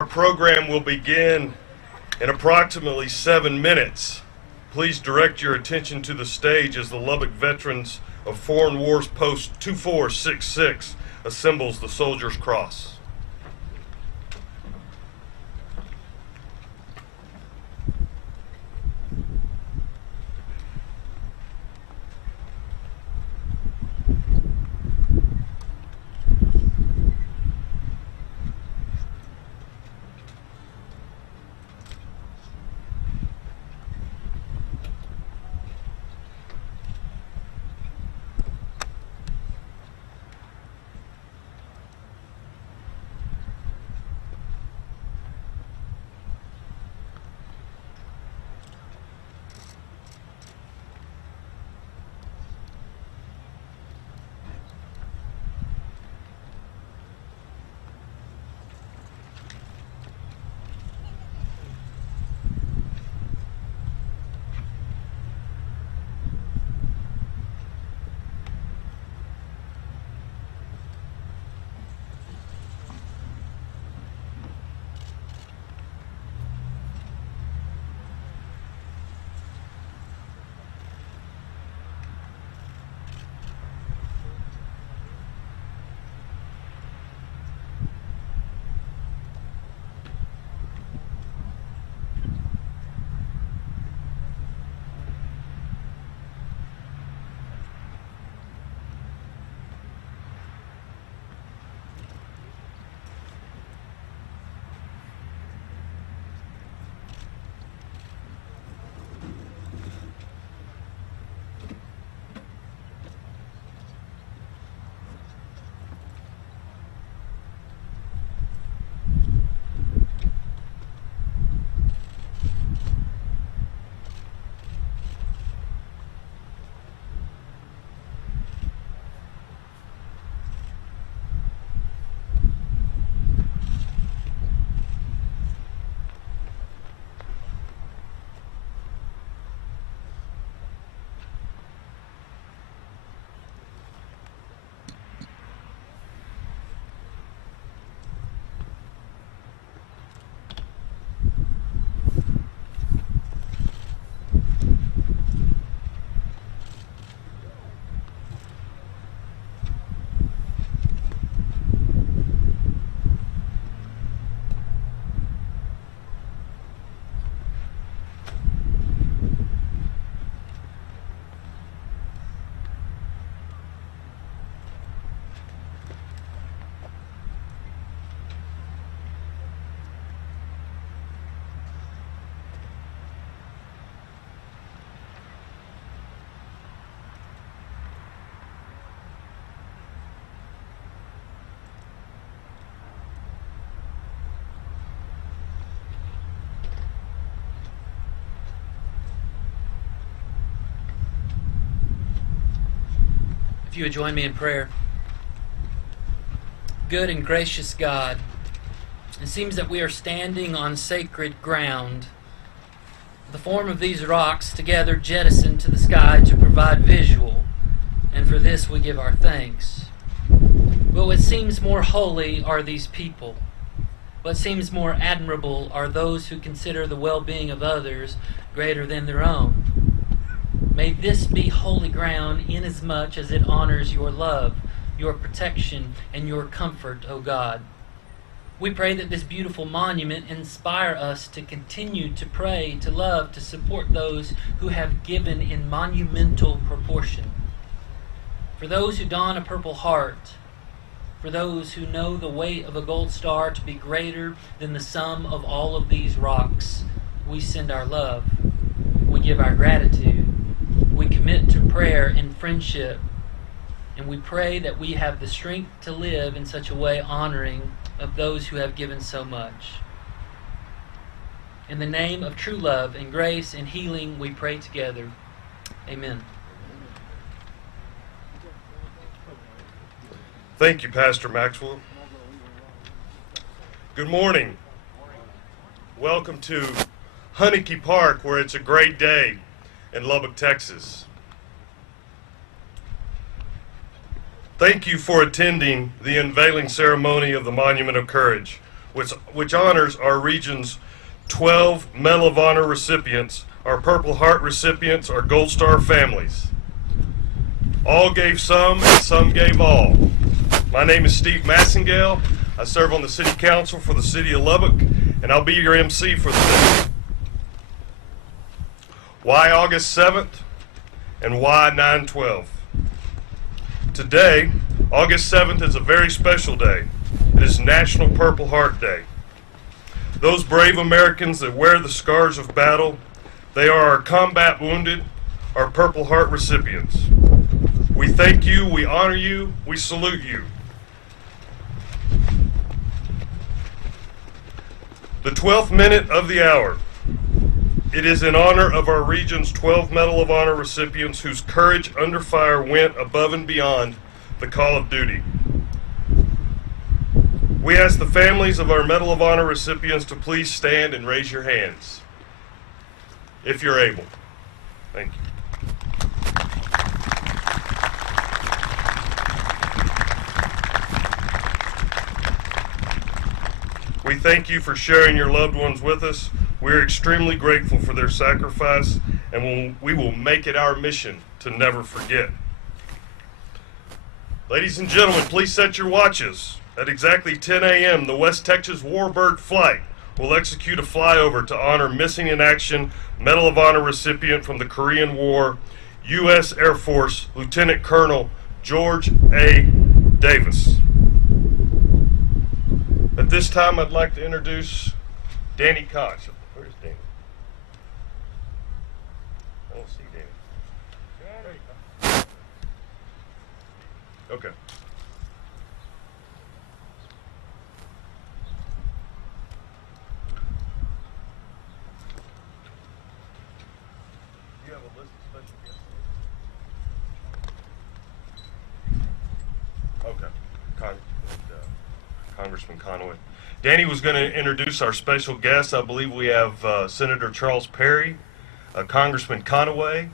Our program will begin in approximately 7 minutes. Please direct your attention to the stage as the Lubbock Veterans of Foreign Wars Post 2466 assembles the Soldier's Cross. If you would join me in prayer. Good and gracious God, it seems that we are standing on sacred ground. The form of these rocks together jettisoned to the sky to provide visual, and for this we give our thanks. But what seems more holy are these people. What seems more admirable are those who consider the well-being of others greater than their own. May this be holy ground inasmuch as it honors your love, your protection, and your comfort, O God. We pray that this beautiful monument inspire us to continue to pray, to love, to support those who have given in monumental proportion. For those who don a purple heart, for those who know the weight of a gold star to be greater than the sum of all of these rocks, we send our love. We give our gratitude. We commit to prayer and friendship, and we pray that we have the strength to live in such a way honoring of those who have given so much. In the name of true love and grace and healing, we pray together. Amen. Thank you, Pastor Maxwell. Good morning. Welcome to Hunnicky Park, where it's a great day in Lubbock, Texas. Thank you for attending the unveiling ceremony of the Monument of Courage, which honors our region's 12 Medal of Honor recipients, our Purple Heart recipients, our Gold Star families. All gave some and some gave all. My name is Steve Massengale. I serve on the City Council for the City of Lubbock, and I'll be your MC for the day. Why August 7th and why 9/12? Today, August 7th, is a very special day. It is National Purple Heart Day. Those brave Americans that wear the scars of battle, they are our combat wounded, our Purple Heart recipients. We thank you, we honor you, we salute you. The 12th minute of the hour. It is in honor of our region's 12 Medal of Honor recipients whose courage under fire went above and beyond the call of duty. We ask the families of our Medal of Honor recipients to please stand and raise your hands, if you're able. Thank you. We thank you for sharing your loved ones with us. We're extremely grateful for their sacrifice, and we will make it our mission to never forget. Ladies and gentlemen, please set your watches. At exactly 10 a.m., the West Texas Warbird Flight will execute a flyover to honor missing in action Medal of Honor recipient from the Korean War, U.S. Air Force Lieutenant Colonel George A. Davis. At this time, I'd like to introduce Danny Koch. Where's Danny? I don't see Danny. Okay. Do you have a list of special guests? Okay. Congressman Conway. Danny was going to introduce our special guests. I believe we have Senator Charles Perry, Congressman Conaway,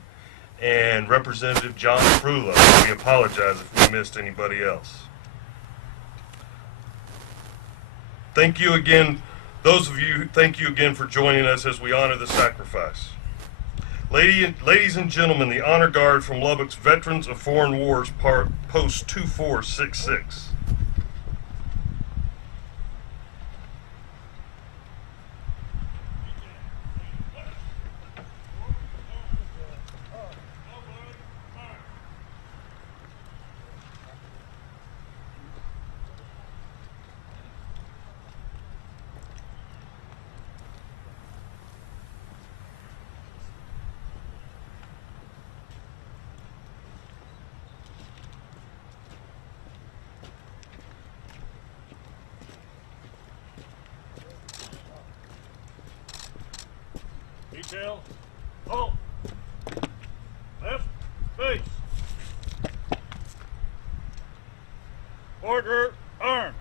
and Representative John Frula. We apologize if we missed anybody else. Thank you again, those of you, thank you again for joining us as we honor the sacrifice. Ladies and gentlemen, the Honor Guard from Lubbock's Veterans of Foreign Wars Post 2466. Detail, halt, left, face, order, arms.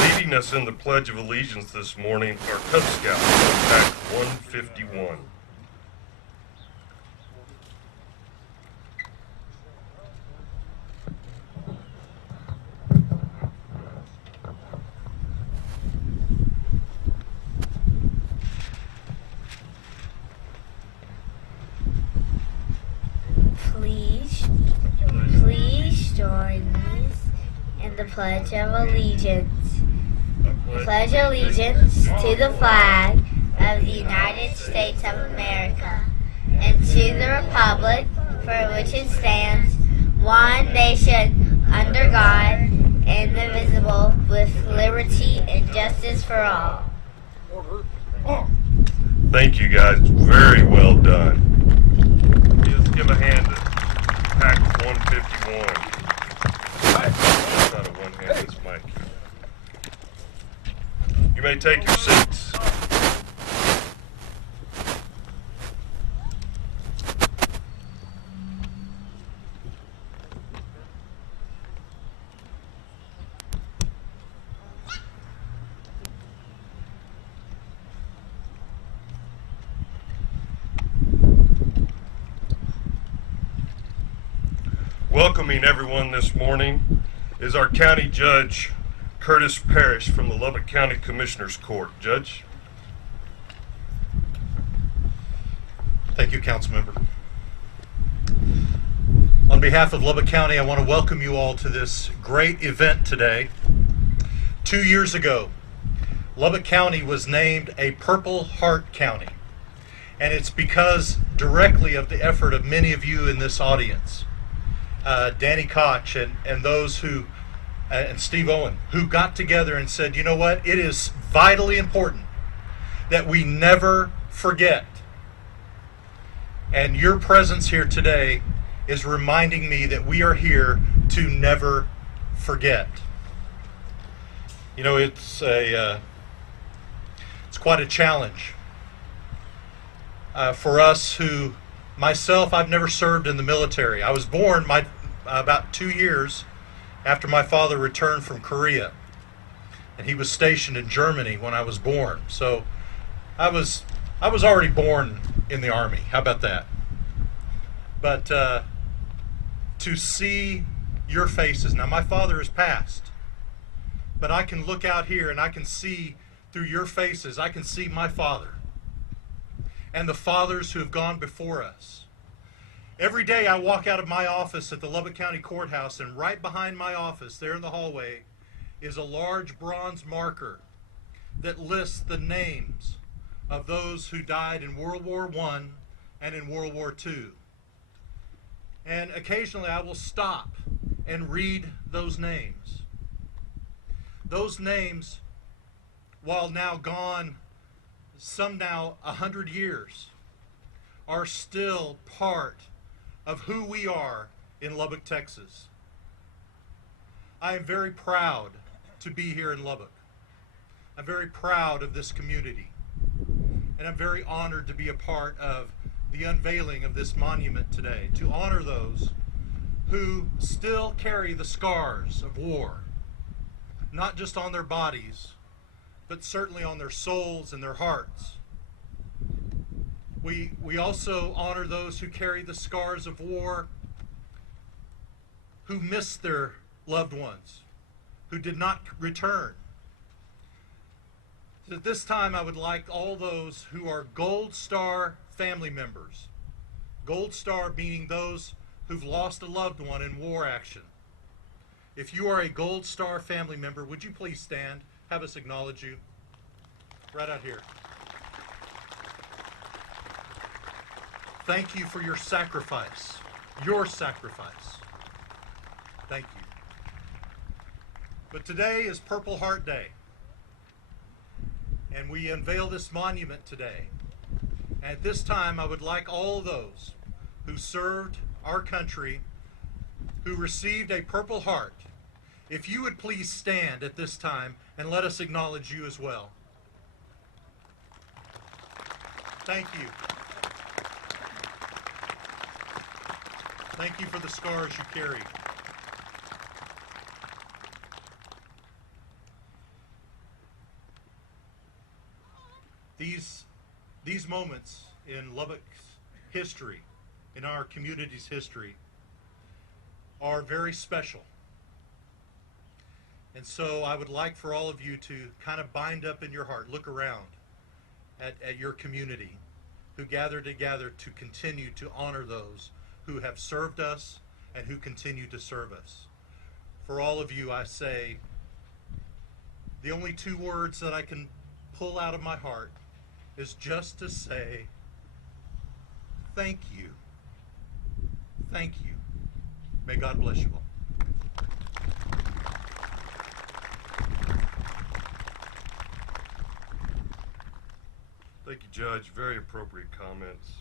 Leading us in the Pledge of Allegiance this morning are Cub Scouts from Pack 151. Please join me in the Pledge of Allegiance. I pledge allegiance to the flag of the United States of America and to the republic for which it stands, one nation, under God, indivisible, with liberty and justice for all. Thank you guys, very well done. Let's give a hand to Pack 151. Try to one-hand this mic. You may take your seats. Welcoming everyone this morning is our County Judge, Curtis Parrish from the Lubbock County Commissioners Court. Judge? Thank you, Councilmember. On behalf of Lubbock County, I want to welcome you all to this great event today. 2 years ago, Lubbock County was named a Purple Heart County, and it's because directly of the effort of many of you in this audience, Danny Koch and those who, and Steve Owen, who got together and said, you know what, it is vitally important that we never forget. And your presence here today is reminding me that we are here to never forget. You know, it's quite a challenge for us who, myself, I've never served in the military. I was born about 2 years after my father returned from Korea, and he was stationed in Germany when I was born. So I was already born in the Army. How about that? But to see your faces, now my father has passed, but I can look out here and I can see through your faces, I can see my father and the fathers who have gone before us. Every day I walk out of my office at the Lubbock County Courthouse, and right behind my office there in the hallway is a large bronze marker that lists the names of those who died in World War I and in World War II. And occasionally I will stop and read those names. Those names, while now gone, some now 100 years, are still part of who we are in Lubbock, Texas. I am very proud to be here in Lubbock. I'm very proud of this community. And I'm very honored to be a part of the unveiling of this monument today, to honor those who still carry the scars of war, not just on their bodies, but certainly on their souls and their hearts. We also honor those who carry the scars of war, who missed their loved ones, who did not return. At this time, I would like all those who are Gold Star family members, Gold Star meaning those who've lost a loved one in war action. If you are a Gold Star family member, would you please stand? Have us acknowledge you. Right out here. Thank you for your sacrifice. Your sacrifice. Thank you. But today is Purple Heart Day, and we unveil this monument today. And at this time, I would like all of those who served our country, who received a Purple Heart, if you would please stand at this time and let us acknowledge you as well. Thank you. Thank you for the scars you carry. These moments in Lubbock's history, in our community's history, are very special. And so I would like for all of you to kind of bind up in your heart, look around at your community, who gather together to continue to honor those who have served us and who continue to serve us. For all of you, I say, the only two words that I can pull out of my heart is just to say, thank you. Thank you. May God bless you all. Thank you, Judge. Very appropriate comments.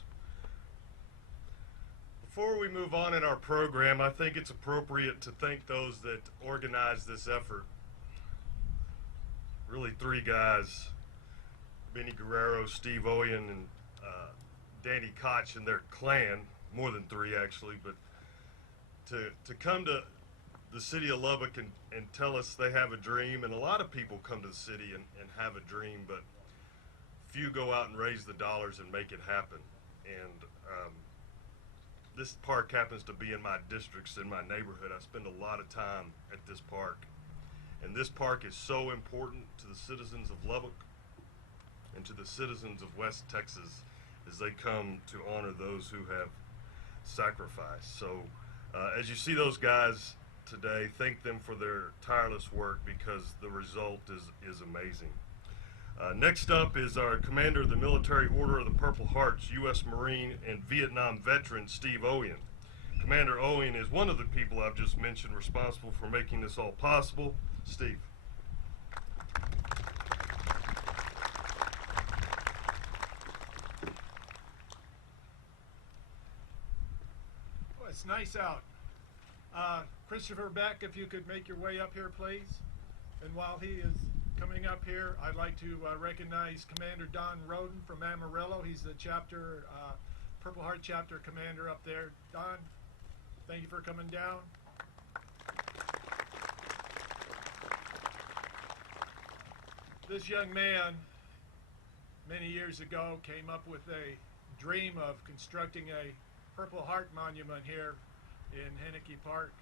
Before we move on in our program, I think it's appropriate to thank those that organized this effort. Really, three guys: Benny Guerrero, Steve Oyen, and Danny Koch and their clan. More than three, actually, but to come to the city of Lubbock and tell us they have a dream. And a lot of people come to the city and have a dream, but few go out and raise the dollars and make it happen. And this park happens to be in my districts, in my neighborhood. I spend a lot of time at this park. And this park is so important to the citizens of Lubbock and to the citizens of West Texas as they come to honor those who have sacrificed. So as you see those guys today, thank them for their tireless work because the result is amazing. Next up is our commander of the Military Order of the Purple Hearts, U.S. Marine and Vietnam veteran, Steve Owen. Commander Owen is one of the people I've just mentioned responsible for making this all possible. Steve. Well, it's nice out. Christopher Beck, if you could make your way up here, please. And while he is coming up here, I'd like to recognize Commander Don Roden from Amarillo. He's the chapter, Purple Heart chapter commander up there. Don, thank you for coming down. This young man, many years ago, came up with a dream of constructing a Purple Heart monument here in Henneke Park.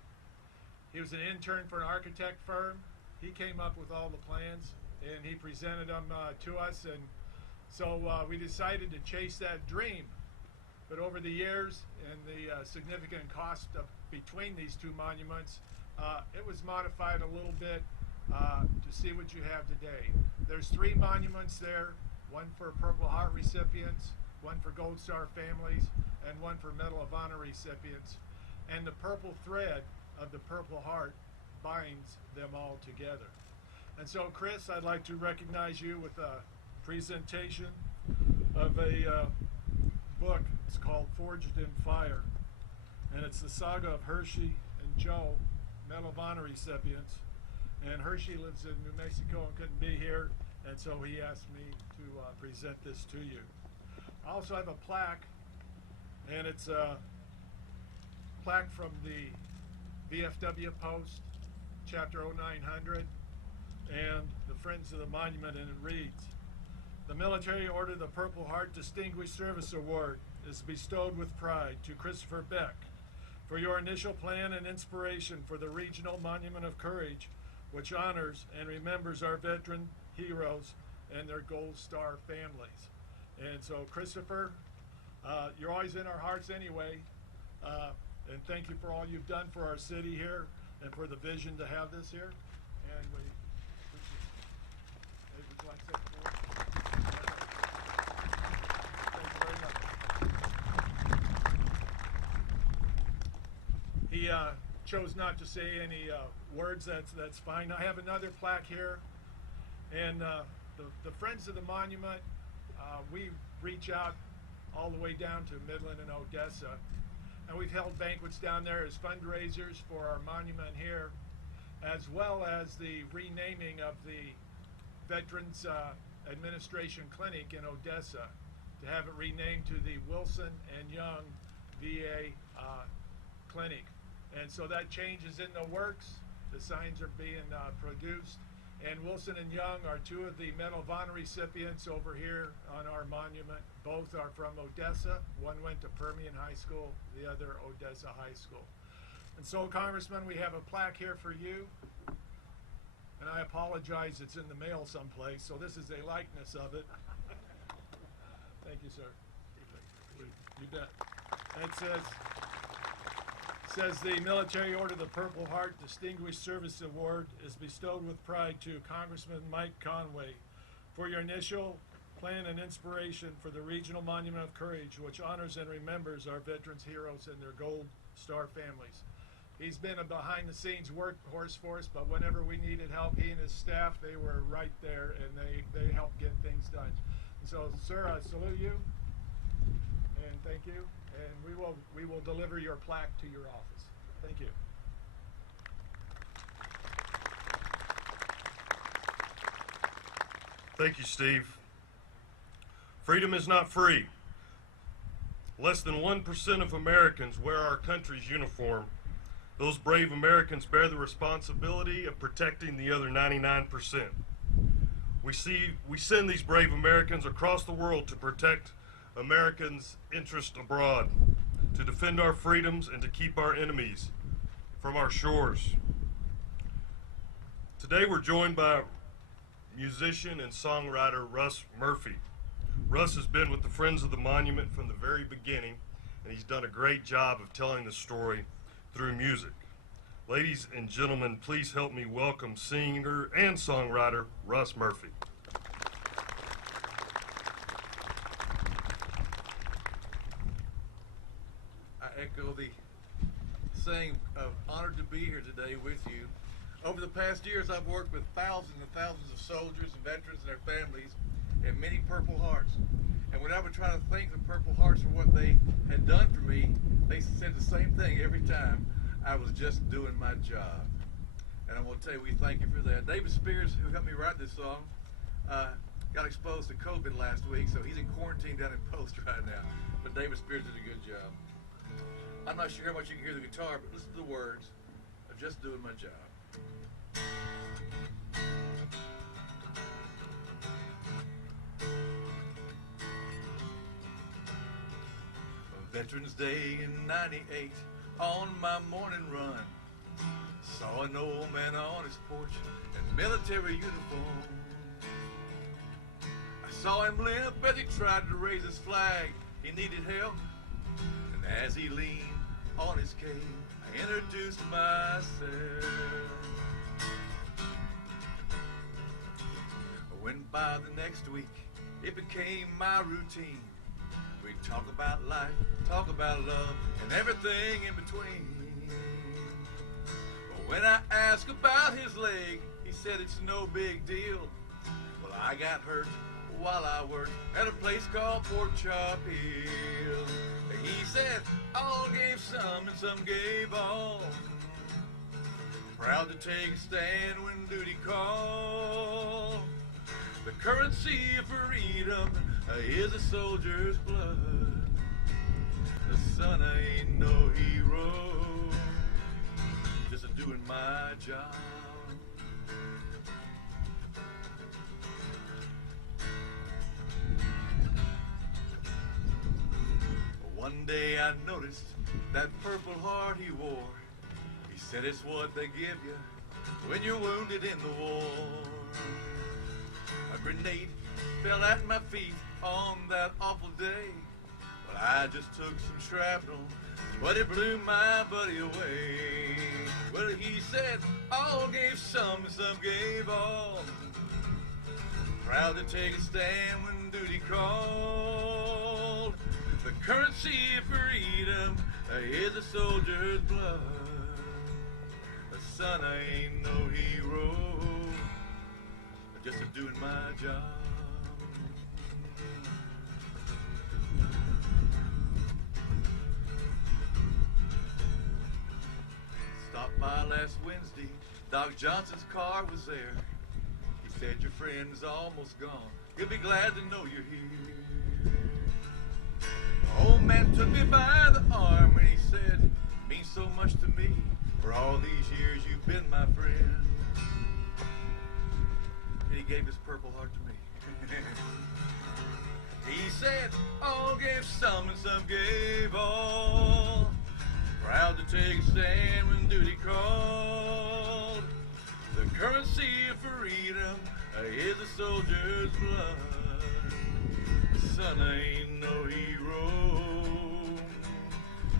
He was an intern for an architect firm. He came up with all the plans and he presented them to us, and so we decided to chase that dream. But over the years and the significant cost between these two monuments, it was modified a little bit to see what you have today. There's 3 monuments there, one for Purple Heart recipients, one for Gold Star families, and one for Medal of Honor recipients. And the purple thread of the Purple Heart binds them all together. And so, Chris, I'd like to recognize you with a presentation of a book. It's called Forged in Fire, and it's the saga of Hershey and Joe, Medal of Honor recipients. And Hershey lives in New Mexico and couldn't be here, and so he asked me to present this to you. I also have a plaque, and it's a plaque from the VFW Post, Chapter 0900, and the Friends of the Monument, and it reads, "The Military Order of the Purple Heart Distinguished Service Award is bestowed with pride to Christopher Beck for your initial plan and inspiration for the Regional Monument of Courage, which honors and remembers our veteran heroes and their Gold Star families." And so, Christopher, you're always in our hearts anyway, and thank you for all you've done for our city here and for the vision to have this here. And would you like to say the floor? Thank you very much. He chose not to say any words. That's fine. I have another plaque here, and the Friends of the Monument, we reach out all the way down to Midland and Odessa, and we've held banquets down there as fundraisers for our monument here, as well as the renaming of the Veterans Administration Clinic in Odessa, to have it renamed to the Wilson and Young VA Clinic. And so that change is in the works. The signs are being produced. And Wilson and Young are 2 of the Medal of Honor recipients over here on our monument. Both are from Odessa. One went to Permian High School, the other Odessa High School. And so, Congressman, we have a plaque here for you. And I apologize, it's in the mail someplace, so this is a likeness of it. Thank you, sir. You bet. And it says the Military Order of the Purple Heart Distinguished Service Award is bestowed with pride to Congressman Mike Conway for your initial plan and inspiration for the Regional Monument of Courage, which honors and remembers our veterans, heroes, and their Gold Star families. He's been a behind-the-scenes workhorse for us, but whenever we needed help, he and his staff, they were right there, and they helped get things done. And so, sir, I salute you, and thank you. And we will deliver your plaque to your office. Thank you. Thank you, Steve. Freedom is not free. Less than 1% of Americans wear our country's uniform. Those brave Americans bear the responsibility of protecting the other 99%. We send these brave Americans across the world to protect Americans' interest abroad. to defend our freedoms and to keep our enemies from our shores. Today we're joined by musician and songwriter Russ Murphy. Russ has been with the Friends of the Monument from the very beginning, and he's done a great job of telling the story through music. Ladies and gentlemen, please help me welcome singer and songwriter Russ Murphy. I echo the saying of honored to be here today with you. Over the past years, I've worked with thousands and thousands of soldiers and veterans and their families and many Purple Hearts. And when I would try to thank the Purple Hearts for what they had done for me, they said the same thing every time. I was just doing my job. And I'm going to tell you, we thank you for that. David Spears, who helped me write this song, got exposed to COVID last week, so he's in quarantine down in Post right now. But David Spears did a good job. I'm not sure how much you can hear the guitar, but listen to the words of just doing my job. Veterans Day in '98, on my morning run, saw an old man on his porch in military uniform. I saw him limp as he tried to raise his flag. He needed help, and as he leaned on his cane, I introduced myself. I went by the next week, it became my routine. We talk about life, talk about love, and everything in between. But when I asked about his leg, he said it's no big deal. Well, I got hurt while I worked at a place called Pork Chop Hill. He said all gave some and some gave all. Proud to take a stand when duty called. The currency of freedom is a soldier's blood. The son ain't no hero, just doing my job. One day I noticed that Purple Heart he wore. He said it's what they give you when you're wounded in the war. A grenade fell at my feet on that awful day. Well, I just took some shrapnel, but it blew my buddy away. Well, he said all gave some and some gave all. Proud to take a stand when duty called. The currency of freedom is a soldier's blood. The son ain't no hero, just doing my job. Stopped by last Wednesday, Doc Johnson's car was there. He said your friend's almost gone, he'll be glad to know you're here. The old man took me by the arm and he said, means so much to me, for all these years you've been my friend. And he gave his Purple Heart to me. He said, all gave some and some gave all. Proud to take a stand when duty called. The currency of freedom is a soldier's blood. The son ain't no hero.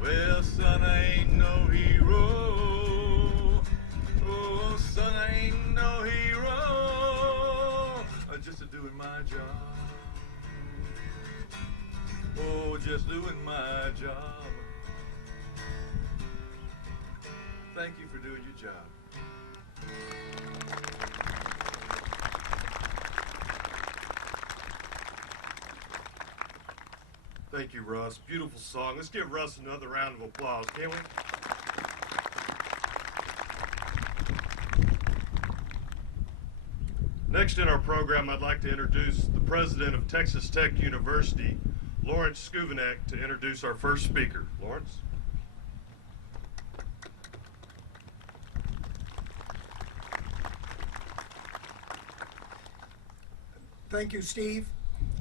Well, son ain't no hero. Oh, son ain't no hero. Just doing my job. Oh, just doing my job. Thank you for doing your job. Thank you, Russ. Beautiful song. Let's give Russ another round of applause, can we? Next in our program, I'd like to introduce the president of Texas Tech University, Lawrence Skuvenek, to introduce our first speaker. Lawrence? Thank you, Steve.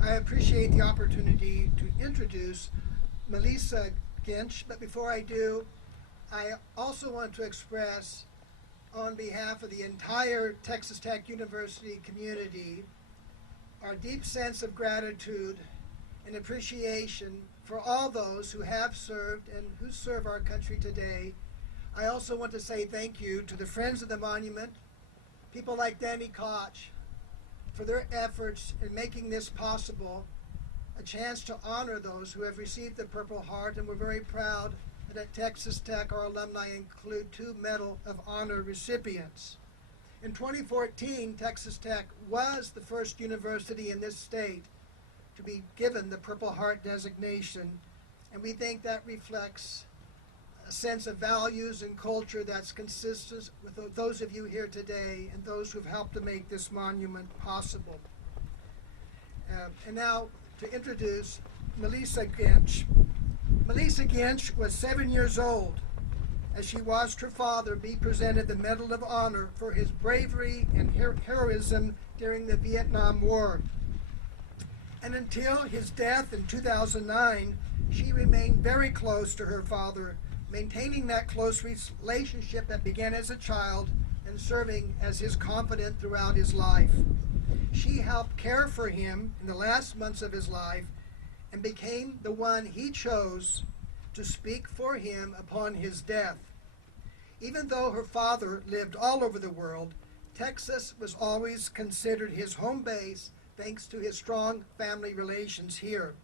I appreciate the opportunity to introduce Melissa Grench, but before I do, I also want to express on behalf of the entire Texas Tech University community our deep sense of gratitude and appreciation for all those who have served and who serve our country today. I also want to say thank you to the Friends of the Monument, people like Danny Koch, for their efforts in making this possible, a chance to honor those who have received the Purple Heart, and we're very proud that at Texas Tech our alumni include 2 Medal of Honor recipients. In 2014, Texas Tech was the first university in this state to be given the Purple Heart designation, and we think that reflects a sense of values and culture that's consistent with those of you here today and those who've helped to make this monument possible. And now to introduce Melissa Grench. Melissa Grench was 7 years old as she watched her father be presented the Medal of Honor for his bravery and heroism during the Vietnam War. And until his death in 2009, she remained very close to her father, maintaining that close relationship that began as a child and serving as his confidant throughout his life. She helped care for him in the last months of his life and became the one he chose to speak for him upon his death. Even though her father lived all over the world, Texas was always considered his home base thanks to his strong family relations here.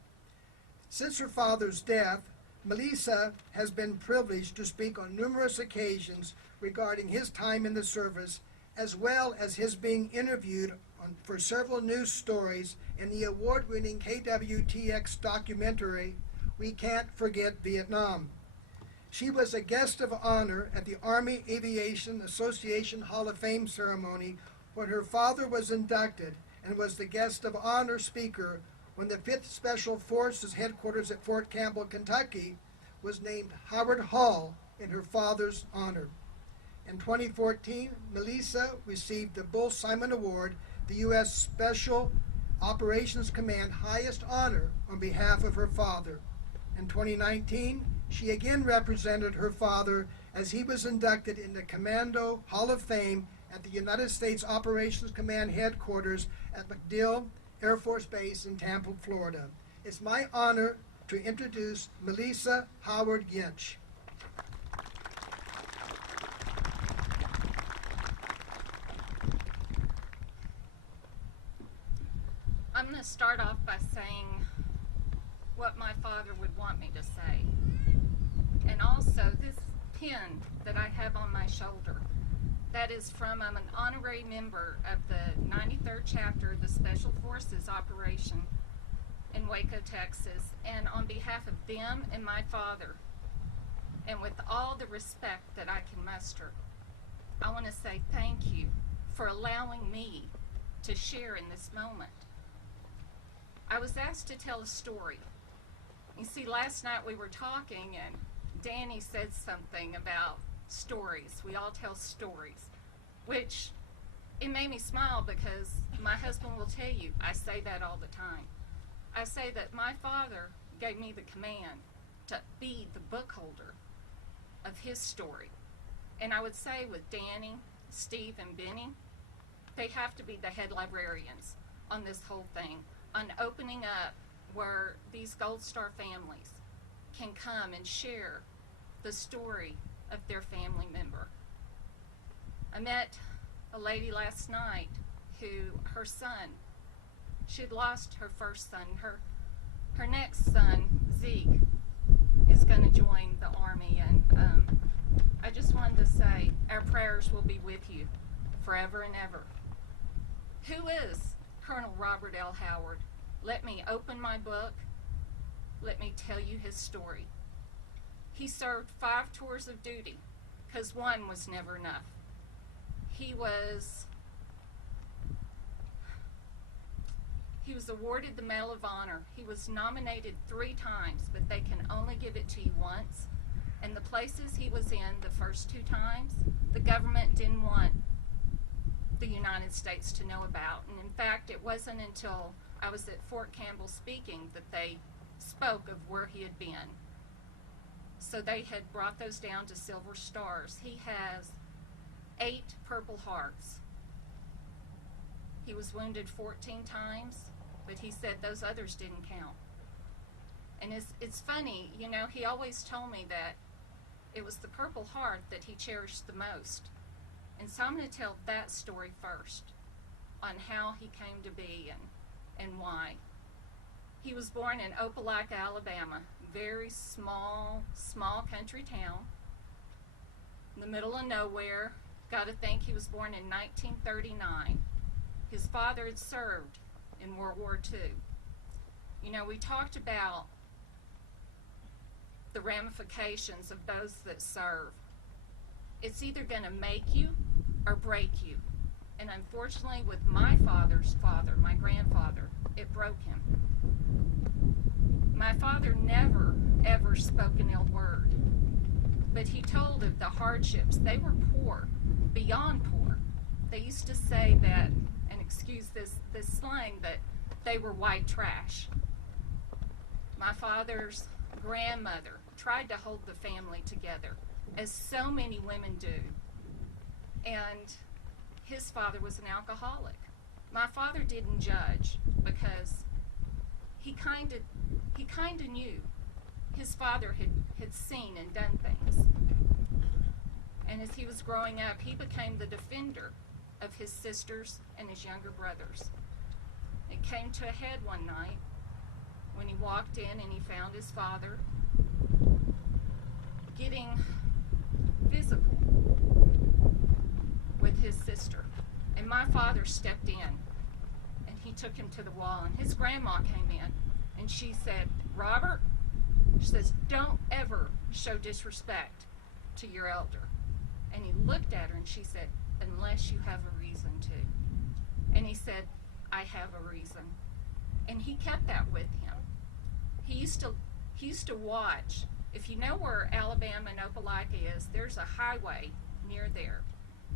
Since her father's death, Melissa has been privileged to speak on numerous occasions regarding his time in the service, as well as his being interviewed for several news stories in the award-winning KWTX documentary, We Can't Forget Vietnam. She was a guest of honor at the Army Aviation Association Hall of Fame ceremony when her father was inducted, and was the guest of honor speaker when the 5th Special Forces headquarters at Fort Campbell, Kentucky, was named Howard Hall in her father's honor. In 2014, Melissa received the Bull Simon Award, the U.S. Special Operations Command highest honor on behalf of her father. In 2019, she again represented her father as he was inducted in the Commando Hall of Fame at the United States Operations Command headquarters at MacDill Air Force Base in Tampa, Florida. It's my honor to introduce Melissa Howard Grench. I'm going to start off by saying what my father would want me to say. And also this pin that I have on my shoulder, that is from, I'm an honorary member of the 93rd Chapter of the Special Forces Operation in Waco, Texas. And on behalf of them and my father, and with all the respect that I can muster, I want to say thank you for allowing me to share in this moment. I was asked to tell a story. You see, last night we were talking and Danny said something about stories. We all tell stories, which it made me smile because my husband will tell you I say that all the time. I say that my father gave me the command to be the book holder of his story. And I would say with Danny, Steve, and Benny, they have to be the head librarians on this whole thing, on opening up where these Gold Star families can come and share the story of their family member. I met a lady last night who, her son, she'd lost her first son. Her next son, Zeke, is going to join the Army, and I just wanted to say our prayers will be with you forever and ever. Who is Colonel Robert L. Howard? Let me open my book. Let me tell you his story. He served 5 tours of duty because one was never enough. He was awarded the Medal of Honor. He was nominated 3 times, but they can only give it to you once. And the places he was in the first 2 times, the government didn't want the United States to know about. And in fact, it wasn't until I was at Fort Campbell speaking that they spoke of where he had been. So they had brought those down to silver stars. He has 8 Purple Hearts. He was wounded 14 times, but he said those others didn't count. And it's funny, you know, he always told me that it was the Purple Heart that he cherished the most. And so I'm going to tell that story first on how he came to be and why. He was born in Opelika, Alabama, very small country town in the middle of nowhere. Got to think he was born in 1939. His father had served in World War II. You know, we talked about the ramifications of those that serve. It's either going to make you or break you. And unfortunately, with my father's father, my grandfather, it broke him. My father never, ever spoke an ill word, but he told of the hardships. They were poor, beyond poor. They used to say that, and excuse this slang, that they were white trash. My father's grandmother tried to hold the family together, as so many women do. And his father was an alcoholic. My father didn't judge because he kind of knew. His father had seen and done things. And as he was growing up, he became the defender of his sisters and his younger brothers. It came to a head one night when he walked in and he found his father getting physical with his sister. And my father stepped in and he took him to the wall, and his grandma came in and she said, "Robert," she says, "don't ever show disrespect to your elder." And he looked at her and she said, "Unless you have a reason to." And he said, "I have a reason." And he kept that with him. He used to watch. If you know where Alabama and Opelika is, there's a highway near there.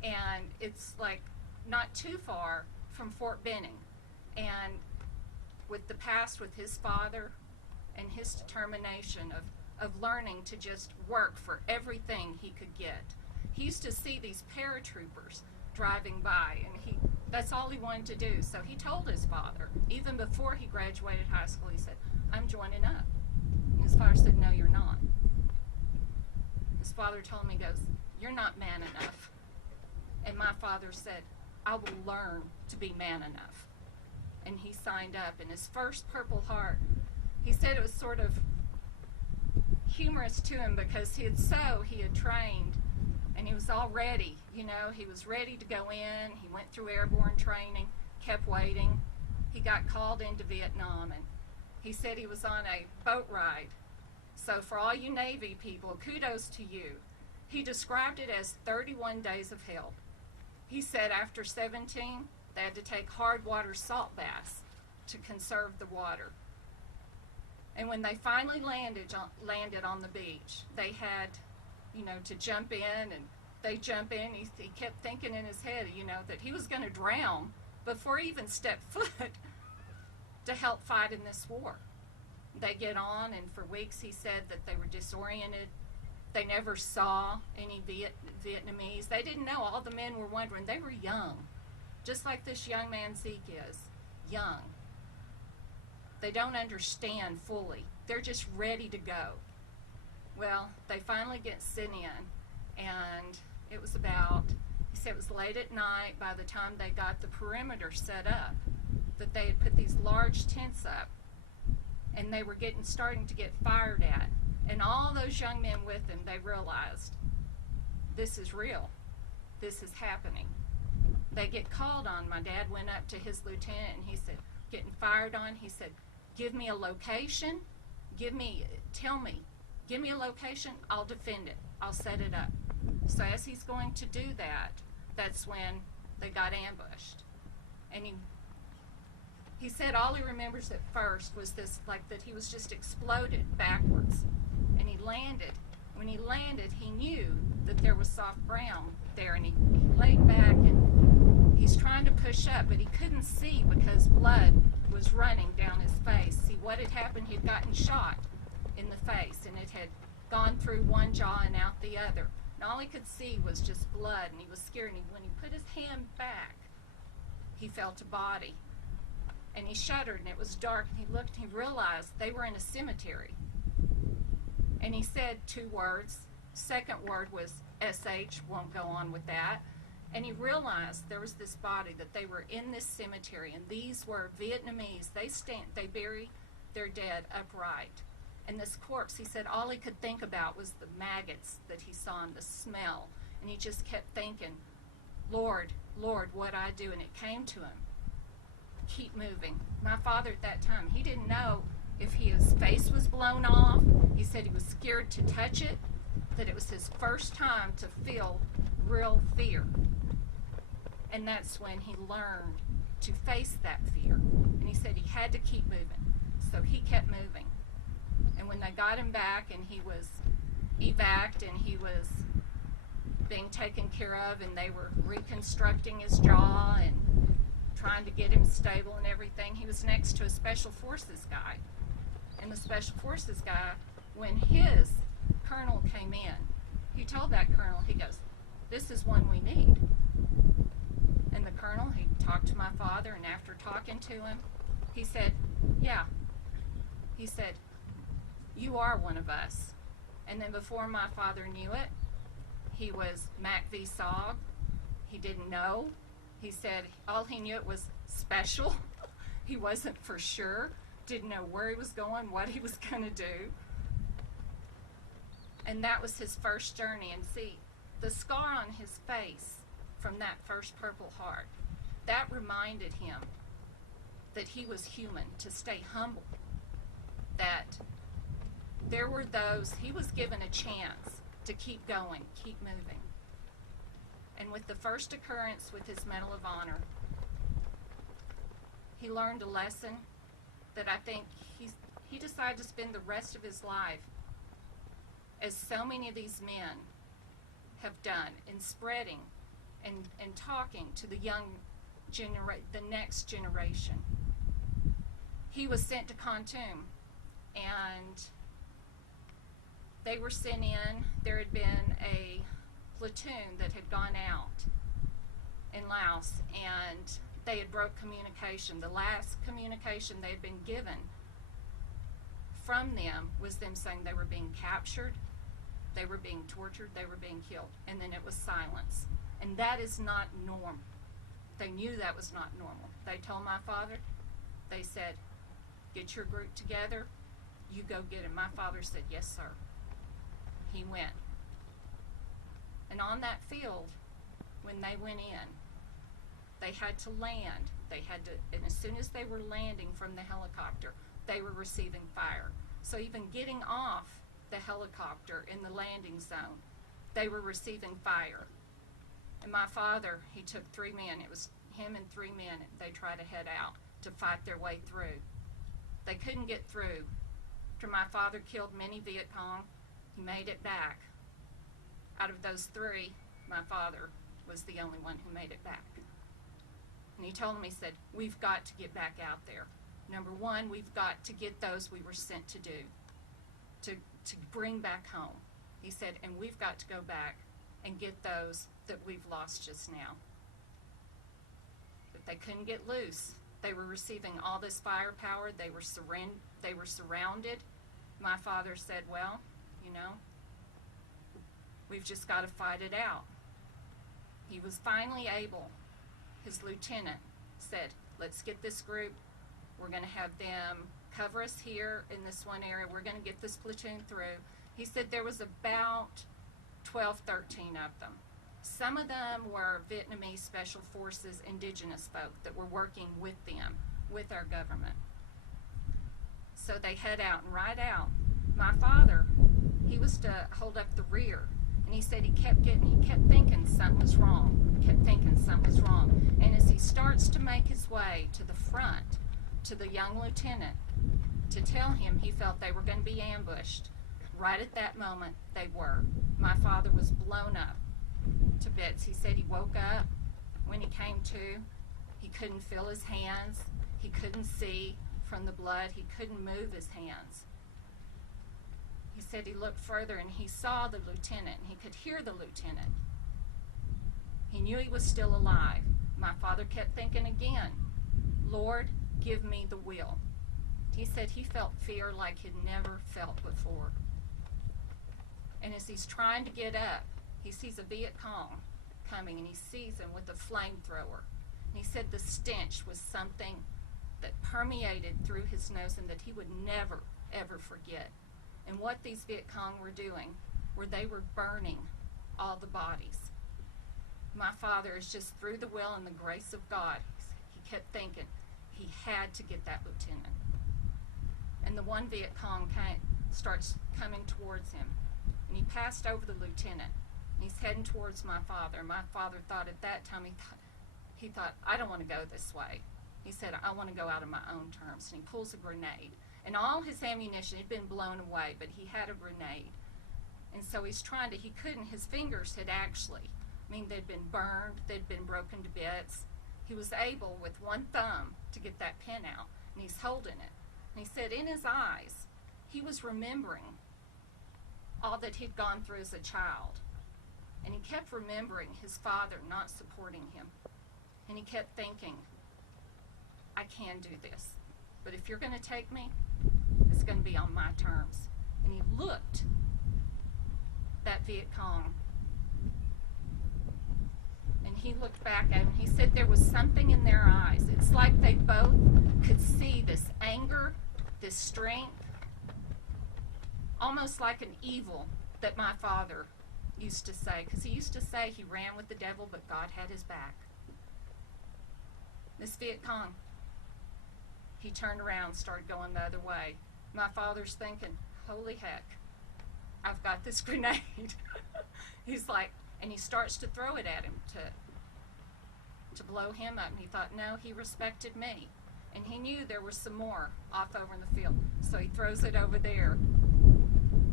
And it's like not too far from Fort Benning. And with the past with his father and his determination of learning to just work for everything he could get, he used to see these paratroopers driving by, and that's all he wanted to do. So he told his father, even before he graduated high school, he said, "I'm joining up." And his father said, "No, you're not." His father told him, he goes, "You're not man enough." And my father said, "I will learn to be man enough." And he signed up. And his first Purple Heart, he said it was sort of humorous to him because he had trained, and he was all ready. You know, he was ready to go in. He went through airborne training, kept waiting. He got called into Vietnam, and he said he was on a boat ride. So for all you Navy people, kudos to you. He described it as 31 days of hell. He said after 17, they had to take hard water salt baths to conserve the water. And when they finally landed on the beach, they had, you know, to jump in, and they jump in. He kept thinking in his head, you know, that he was going to drown before he even stepped foot to help fight in this war. They get on, and for weeks he said that they were disoriented. They never saw any Vietnamese. They didn't know. All the men were wondering. They were young, just like this young man Zeke is, young. They don't understand fully. They're just ready to go. Well, they finally get sent in, and it was he said it was late at night by the time they got the perimeter set up, that they had put these large tents up, and they were starting to get fired at. And all those young men with them, they realized, this is real. This is happening. They get called on. My dad went up to his lieutenant, and he said, getting fired on, he said, "Give me a location. Give me a location. I'll defend it. I'll set it up." So as he's going to do that, that's when they got ambushed. And he said all he remembers at first was this, like that he was just exploded backwards. And he landed. When he landed, he knew that there was soft ground there, and he laid back, and he's trying to push up, but he couldn't see because blood was running down his face. See, what had happened, he'd gotten shot in the face, and it had gone through one jaw and out the other. And all he could see was just blood, and he was scared. And when he put his hand back, he felt a body. And he shuddered, and it was dark, and he looked, and he realized they were in a cemetery. And he said 2 words. Second word was SH, won't go on with that. And he realized there was this body, that they were in this cemetery, and these were Vietnamese. They bury their dead upright. And this corpse, he said all he could think about was the maggots that he saw and the smell. And he just kept thinking, Lord, Lord, what I do? And it came to him. Keep moving. My father at that time, he didn't know if his face was blown off. He said he was scared to touch it, that it was his first time to feel real fear. And that's when he learned to face that fear. And he said he had to keep moving. So he kept moving. And when they got him back and he was evac'd and he was being taken care of and they were reconstructing his jaw and trying to get him stable and everything, he was next to a Special Forces guy. And the Special Forces guy, when his colonel came in, he told that colonel, he goes, this is one we need. And the colonel, he talked to my father, and after talking to him, he said, yeah. He said, you are one of us. And then before my father knew it, he was Mac V. Sog. He didn't know. He said all he knew it was special. He wasn't for sure. Didn't know where he was going, what he was going to do. And that was his first journey. And see, the scar on his face from that first Purple Heart, that reminded him that he was human, to stay humble, that there were those, he was given a chance to keep going, keep moving. And with the first occurrence with his Medal of Honor, he learned a lesson that I think he decided to spend the rest of his life, as so many of these men have done, in spreading and talking to the the next generation. He was sent to Khartoum, and they were sent in. There had been a platoon that had gone out in Laos, and they had broke communication. The last communication they had been given from them was them saying they were being captured, they were being tortured, they were being killed, and then it was silence. And that is not normal. They knew that was not normal. They told my father, they said, get your group together, you go get him. My father said, yes, sir. He went. And on that field, when they went in, they had to land. And as soon as they were landing from the helicopter, they were receiving fire. So even getting off the helicopter in the landing zone, they were receiving fire. And my father, he took 3 men. It was him and 3 men. They tried to head out to fight their way through. They couldn't get through. After my father killed many Viet Cong, he made it back. Out of those 3, my father was the only one who made it back. And he told me, he said, we've got to get back out there. Number 1, we've got to get those we were sent to do, to bring back home. He said, and we've got to go back and get those that we've lost just now. But they couldn't get loose. They were receiving all this firepower. They were surrounded. My father said, well, you know, we've just got to fight it out. He was finally able, his lieutenant said, let's get this group. We're going to have them cover us here in this one area. We're going to get this platoon through. He said there was about 12, 13 of them. Some of them were Vietnamese Special Forces indigenous folk that were working with them, with our government. So they head out, and right out, my father, he was to hold up the rear. And he said he kept thinking something was wrong, And as he starts to make his way to the front, to the young lieutenant, to tell him he felt they were going to be ambushed, right at that moment, they were. My father was blown up to bits. He said he woke up. When he came to, he couldn't feel his hands. He couldn't see from the blood. He couldn't move his hands. He said he looked further and he saw the lieutenant and he could hear the lieutenant. He knew he was still alive. My father kept thinking again, Lord, give me the will. He said he felt fear like he'd never felt before. And as he's trying to get up, he sees a Viet Cong coming and he sees him with a flamethrower. And he said the stench was something that permeated through his nose and that he would never, ever forget. And what these Viet Cong were doing were they were burning all the bodies. My father is just through the will and the grace of God. He kept thinking he had to get that lieutenant. And the one Viet Cong starts coming towards him. And he passed over the lieutenant. And he's heading towards my father. My father thought at that time, he thought, I don't want to go this way. He said, I want to go out on my own terms. And he pulls a grenade. And all his ammunition had been blown away, but he had a grenade. And so he's trying to, he couldn't, his fingers had actually, they'd been burned, they'd been broken to bits. He was able, with one thumb, to get that pin out. And he's holding it. And he said in his eyes, he was remembering all that he'd gone through as a child. And he kept remembering his father not supporting him. And he kept thinking, I can do this. But if you're going to take me, it's going to be on my terms. And he looked that Viet Cong. And he looked back at him. He said there was something in their eyes. It's like they both could see this anger, this strength, almost like an evil that my father used to say. Because he used to say he ran with the devil, but God had his back. This Viet Cong, he turned around, started going the other way. My father's thinking, holy heck, I've got this grenade. He's like, and he starts to throw it at him to blow him up. And he thought, no, he respected me. And he knew there was some more off over in the field. So he throws it over there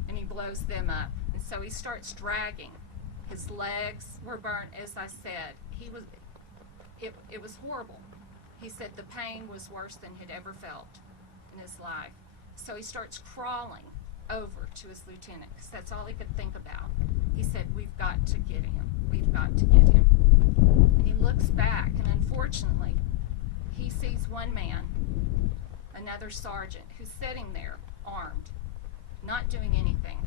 and he blows them up. And so he starts dragging. His legs were burnt, as I said. It was horrible. He said the pain was worse than he'd ever felt in his life. So he starts crawling over to his lieutenant, because that's all he could think about. He said, we've got to get him. We've got to get him. And he looks back, and unfortunately, he sees one man, another sergeant, who's sitting there, armed, not doing anything,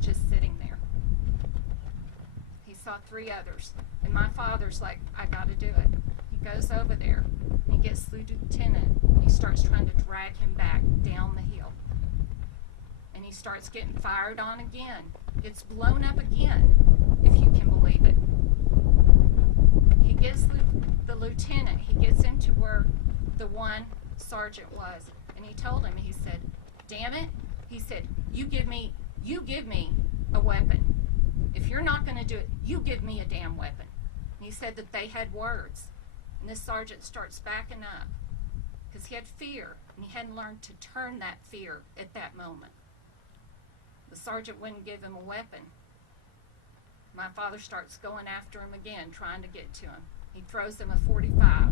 just sitting there. He saw three others, and my father's like, I got to do it. He goes over there, and he gets the lieutenant, and he starts trying to drag him back down the hill. And he starts getting fired on again. It's blown up again, if you can believe it. He gets the lieutenant, he gets him to where the one sergeant was, and he told him, he said, damn it, he said, you give me a weapon. If you're not going to do it, you give me a damn weapon. And he said that they had words. And this sergeant starts backing up because he had fear, and he hadn't learned to turn that fear at that moment. The sergeant wouldn't give him a weapon. My father starts going after him again, trying to get to him. He throws him a 45.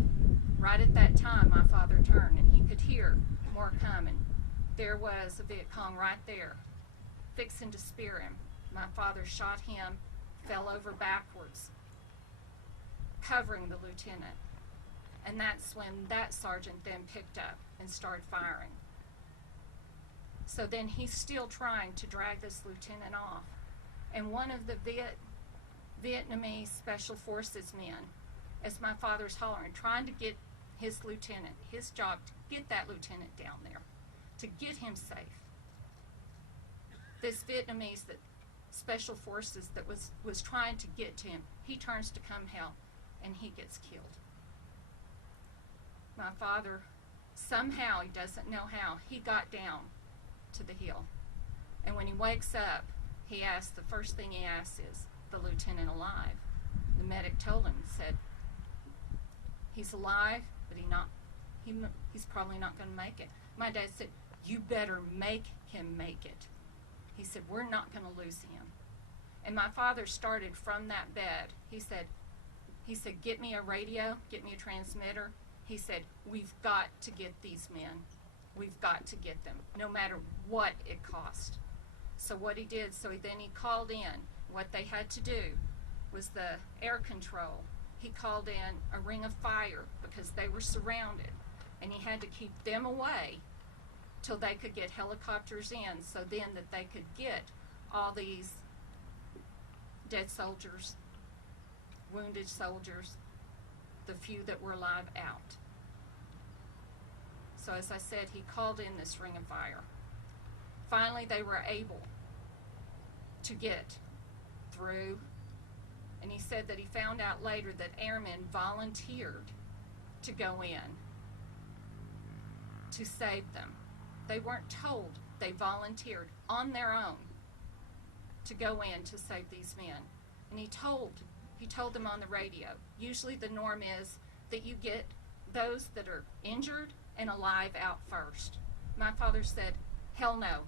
Right at that time, my father turned, and he could hear more coming. There was a Viet Cong right there, fixing to spear him. My father shot him, fell over backwards, covering the lieutenant. And that's when that sergeant then picked up and started firing. So then he's still trying to drag this lieutenant off. And one of the Vietnamese Special Forces men, as my father's hollering, trying to get his lieutenant, his job, to get that lieutenant down there, to get him safe. This Vietnamese Special Forces that was trying to get to him, he turns to come help, and he gets killed. My father, somehow, he doesn't know how, he got down to the hill. And when he wakes up, the first thing he asks is, the lieutenant alive? The medic told him, said, he's alive, but he's probably not going to make it. My dad said, you better make him make it. He said, we're not going to lose him. And my father started from that bed. He said, get me a radio, get me a transmitter. He said, we've got to get these men. We've got to get them, no matter what it cost. So what he did, then he called in. What they had to do was the air control. He called in a ring of fire because they were surrounded, and he had to keep them away till they could get helicopters in, so then that they could get all these dead soldiers, wounded soldiers, the few that were alive out. So as I said, he called in this ring of fire. Finally, they were able to get through, and he said that he found out later that airmen volunteered to go in to save them. They weren't told, they volunteered on their own to go in to save these men. And he told them on the radio, usually the norm is that you get those that are injured and alive out first. My father said, hell no.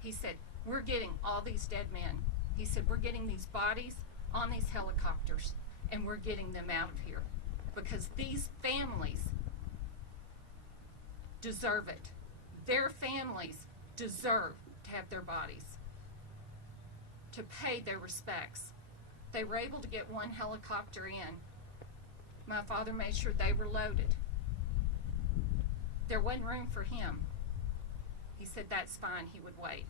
He said, we're getting all these dead men. He said, we're getting these bodies on these helicopters, and we're getting them out of here, because these families deserve it. Their families deserve to have their bodies, to pay their respects. They were able to get one helicopter in. My father made sure they were loaded. There wasn't room for him. He said that's fine, he would wait.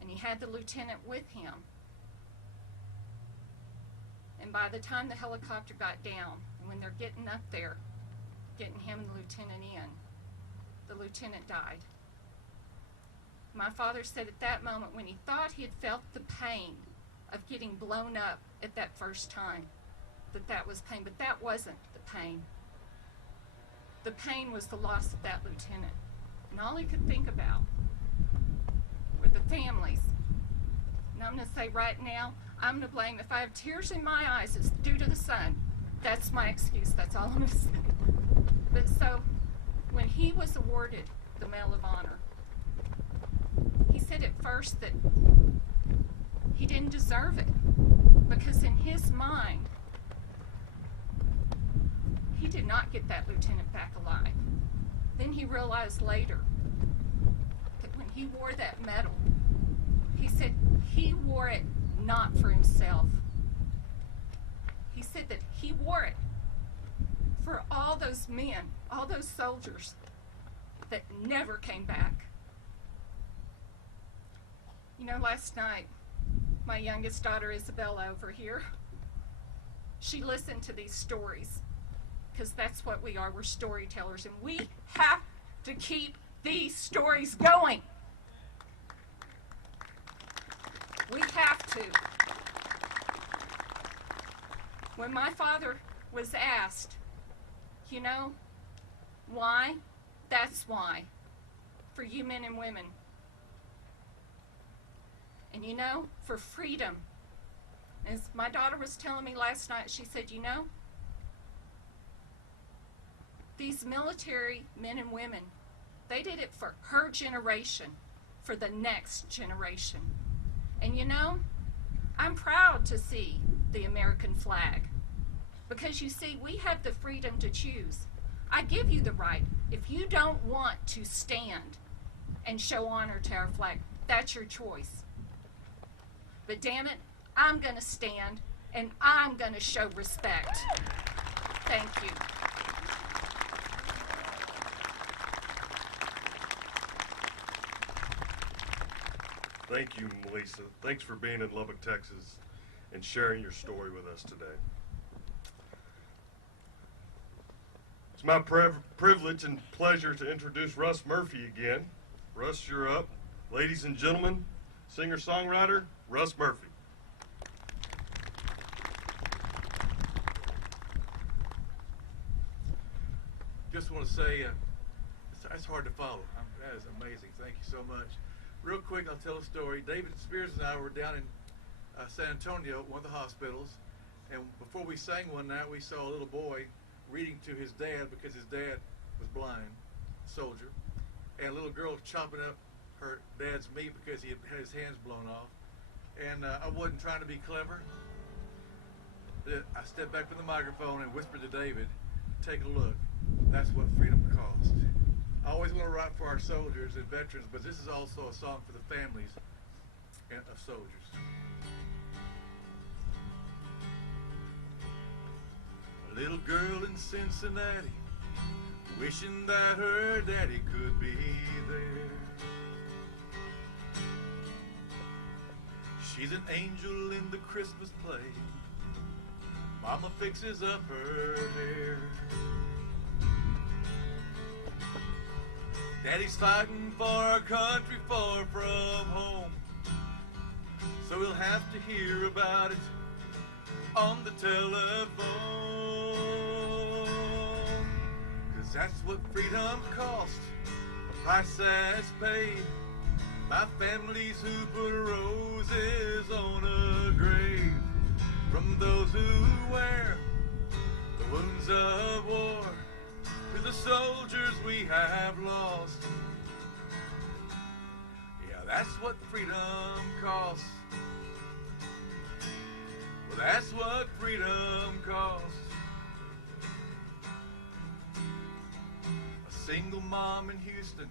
And he had the lieutenant with him. And by the time the helicopter got down, and when they're getting up there, getting him and the lieutenant in, the lieutenant died. My father said at that moment, when he thought he had felt the pain of getting blown up at that first time, that was pain, but that wasn't the pain. The pain was the loss of that lieutenant. And all he could think about were the families. And I'm going to say right now, I'm going to blame, if I have tears in my eyes, it's due to the sun. That's my excuse. That's all I'm going to say. But so, when he was awarded the Medal of Honor, he said at first that he didn't deserve it, because in his mind, he did not get that lieutenant back alive. Then he realized later that when he wore that medal, he said he wore it not for himself. He said that he wore it for all those men, all those soldiers that never came back. You know, last night, my youngest daughter, Isabella, over here, she listened to these stories, because that's what we are. We're storytellers, and we have to keep these stories going. We have to. When my father was asked, you know, why? That's why. For you men and women. And you know, for freedom. As my daughter was telling me last night, she said, you know, these military men and women, they did it for her generation, for the next generation. And you know, I'm proud to see the American flag, because you see, we have the freedom to choose. I give you the right. If you don't want to stand and show honor to our flag, that's your choice. But damn it, I'm going to stand and I'm going to show respect. Thank you. Thank you, Melissa. Thanks for being in Lubbock, Texas, and sharing your story with us today. It's my privilege and pleasure to introduce Russ Murphy again. Russ, you're up. Ladies and gentlemen, singer-songwriter, Russ Murphy. Just want to say, it's hard to follow. That is amazing. Thank you so much. Real quick, I'll tell a story. David Spears and I were down in San Antonio, one of the hospitals, and before we sang one night, we saw a little boy reading to his dad, because his dad was blind, soldier, and a little girl chopping up her dad's meat because he had his hands blown off. And I wasn't trying to be clever. I stepped back from the microphone and whispered to David, take a look. That's what freedom cost. I always want to write for our soldiers and veterans, but this is also a song for the families of soldiers. A little girl in Cincinnati, wishing that her daddy could be there. She's an angel in the Christmas play. Mama fixes up her hair. Daddy's fighting for our country far from home, so we'll have to hear about it on the telephone. 'Cause that's what freedom costs, a price that's paid by families who put roses on a grave. From those who wear the wounds of war, to the soldiers we have lost. Yeah, that's what freedom costs. Well, that's what freedom costs. A single mom in Houston,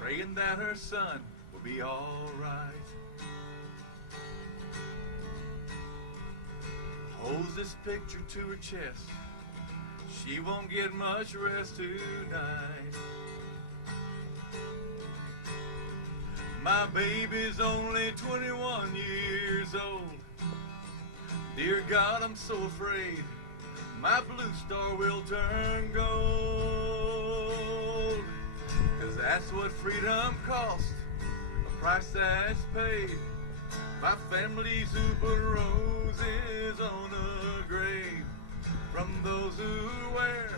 praying that her son will be all right. Holds this picture to her chest. She won't get much rest tonight. My baby's only 21 years old. Dear God, I'm so afraid my blue star will turn gold. 'Cause that's what freedom costs, a price that's paid by families who put roses on a grave. From those who wear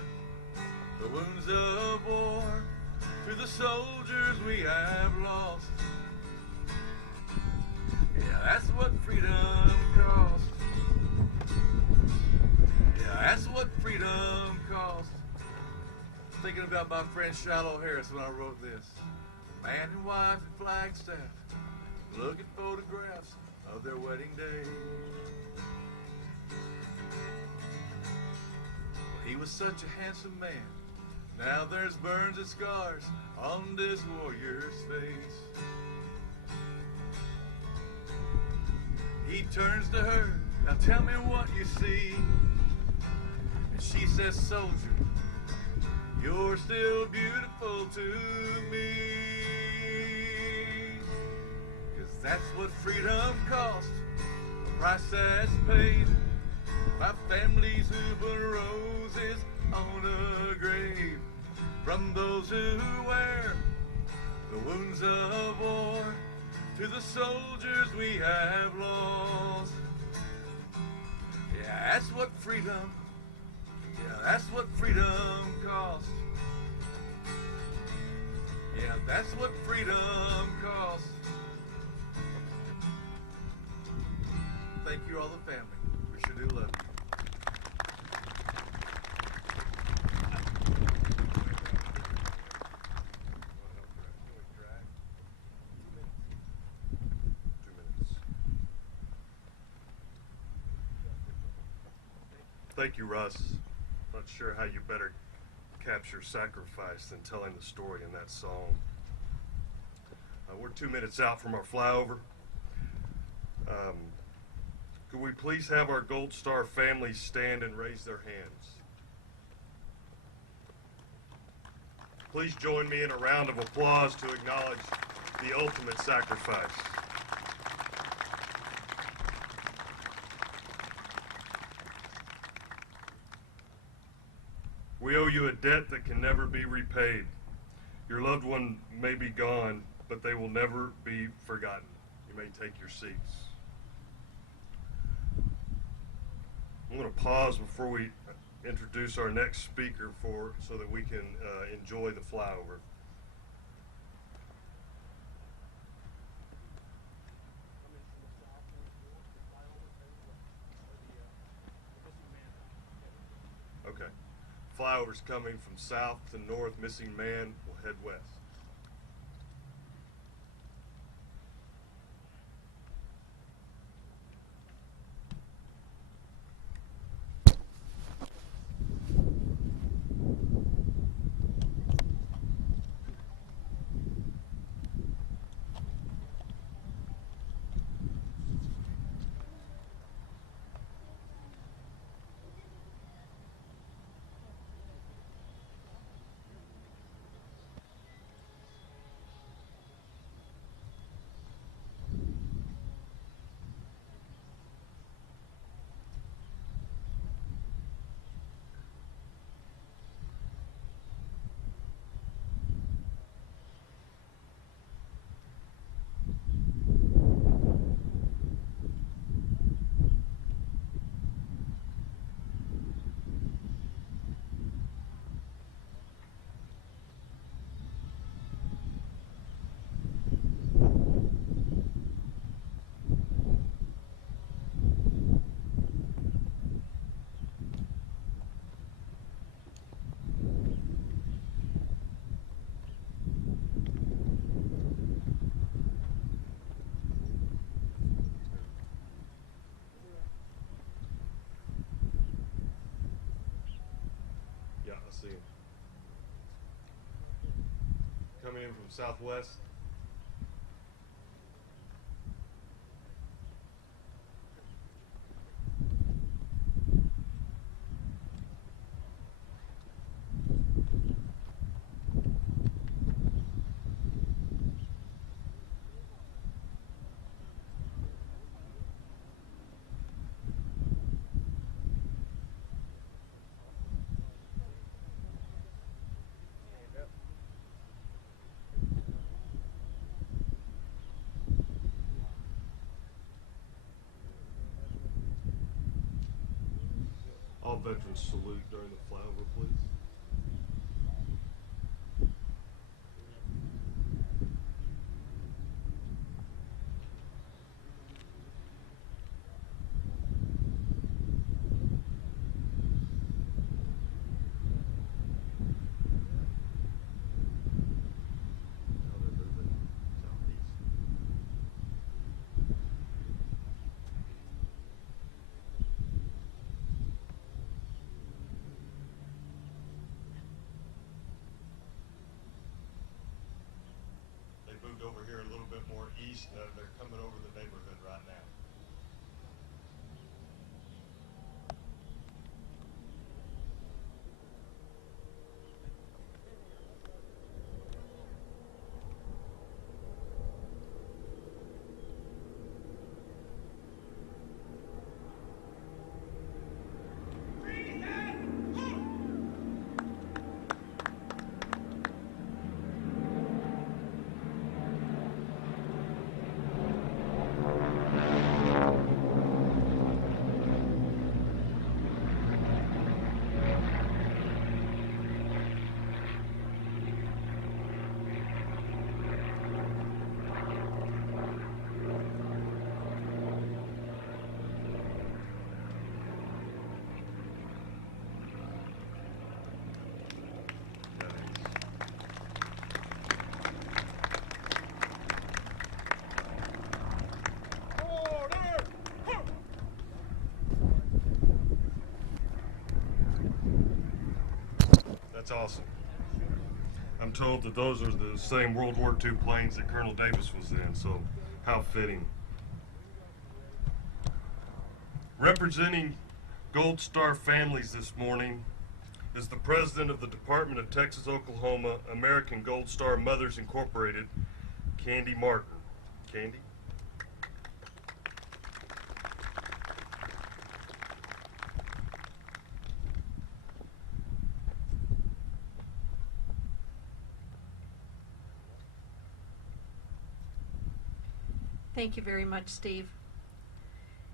the wounds of war, to the soldiers we have lost. Yeah, that's what freedom costs. Yeah, that's what freedom costs. Thinking about my friend Shiloh Harris when I wrote this. Man and wife in Flagstaff, look at photographs of their wedding day. He was such a handsome man. Now there's burns and scars on this warrior's face. He turns to her, now tell me what you see. And she says, soldier, you're still beautiful to me. 'Cause that's what freedom costs, a price that's paid by families who put roses on a grave. From those who wear the wounds of war, to the soldiers we have lost. Yeah, that's what freedom, yeah, that's what freedom costs. Yeah, that's what freedom costs. Thank you all, the family. We sure do love you. Thank you, Russ. Not sure how you better capture sacrifice than telling the story in that song. We're 2 minutes out from our flyover. Could we please have our Gold Star families stand and raise their hands? Please join me in a round of applause to acknowledge the ultimate sacrifice. We owe you a debt that can never be repaid. Your loved one may be gone, but they will never be forgotten. You may take your seats. I'm going to pause before we introduce our next speaker so that we can enjoy the flyover. Okay. Flyover's coming from south to north. Missing man will head west. Yeah, I see him. Coming in from Southwest. All veterans salute during the flyover, please. Now they're moving southeast. They moved over here a little bit more east. They're coming over the neighborhood right now. That's awesome. I'm told that those are the same World War II planes that Colonel Davis was in, so how fitting. Representing Gold Star families this morning is the president of the Department of Texas, Oklahoma, American Gold Star Mothers Incorporated, Candy Martin. Candy? Thank you very much, Steve.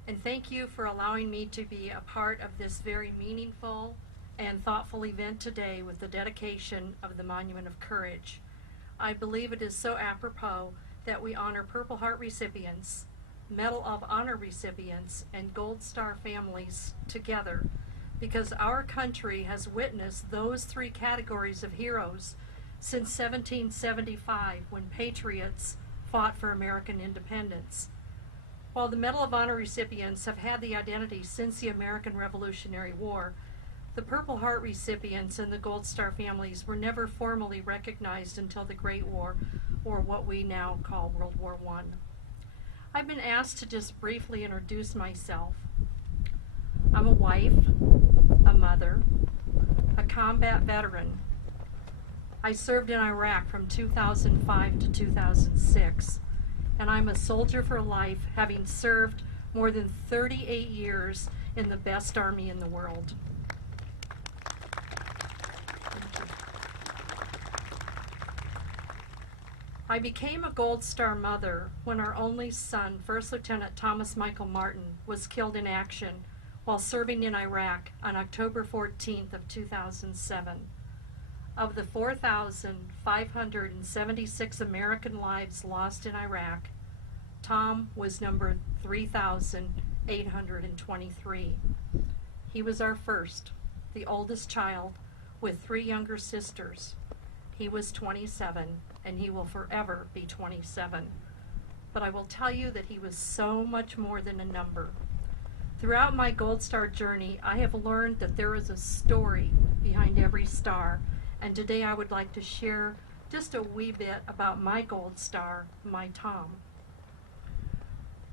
And thank you for allowing me to be a part of this very meaningful and thoughtful event today with the dedication of the Monument of Courage. I believe it is so apropos that we honor Purple Heart recipients, Medal of Honor recipients, and Gold Star families together, because our country has witnessed those three categories of heroes since 1775, when patriots fought for American independence. While the Medal of Honor recipients have had the identity since the American Revolutionary War, the Purple Heart recipients and the Gold Star families were never formally recognized until the Great War, or what we now call World War I. I've been asked to just briefly introduce myself. I'm a wife, a mother, a combat veteran. I served in Iraq from 2005 to 2006, and I'm a soldier for life, having served more than 38 years in the best army in the world. I became a Gold Star mother when our only son, First Lieutenant Thomas Michael Martin, was killed in action while serving in Iraq on October 14th of 2007. Of the 4,576 American lives lost in Iraq, Tom was number 3,823. He was our first, the oldest child, with 3 younger sisters. He was 27, and he will forever be 27. But I will tell you that he was so much more than a number. Throughout my Gold Star journey, I have learned that there is a story behind every star, and today I would like to share just a wee bit about my gold star, my Tom.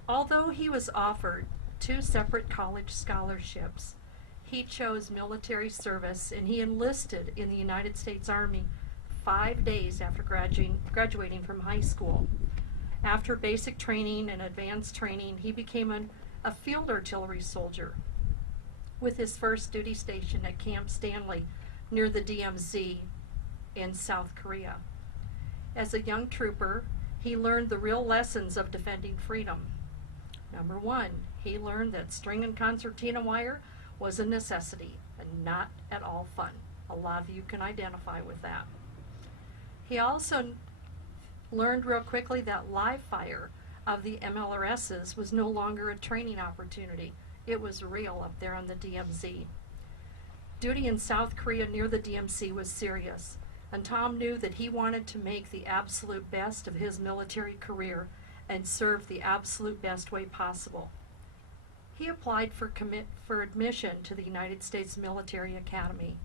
Although he was offered 2 separate college scholarships, he chose military service and he enlisted in the United States Army 5 days after graduating from high school. After basic training and advanced training, he became a field artillery soldier with his first duty station at Camp Stanley near the DMZ in South Korea. As a young trooper, he learned the real lessons of defending freedom. Number 1, he learned that string and concertina wire was a necessity and not at all fun. A lot of you can identify with that. He also learned real quickly that live fire of the MLRSs was no longer a training opportunity. It was real up there on the DMZ. Duty in South Korea near the DMZ was serious, and Tom knew that he wanted to make the absolute best of his military career and serve the absolute best way possible. He applied for admission to the United States Military Academy.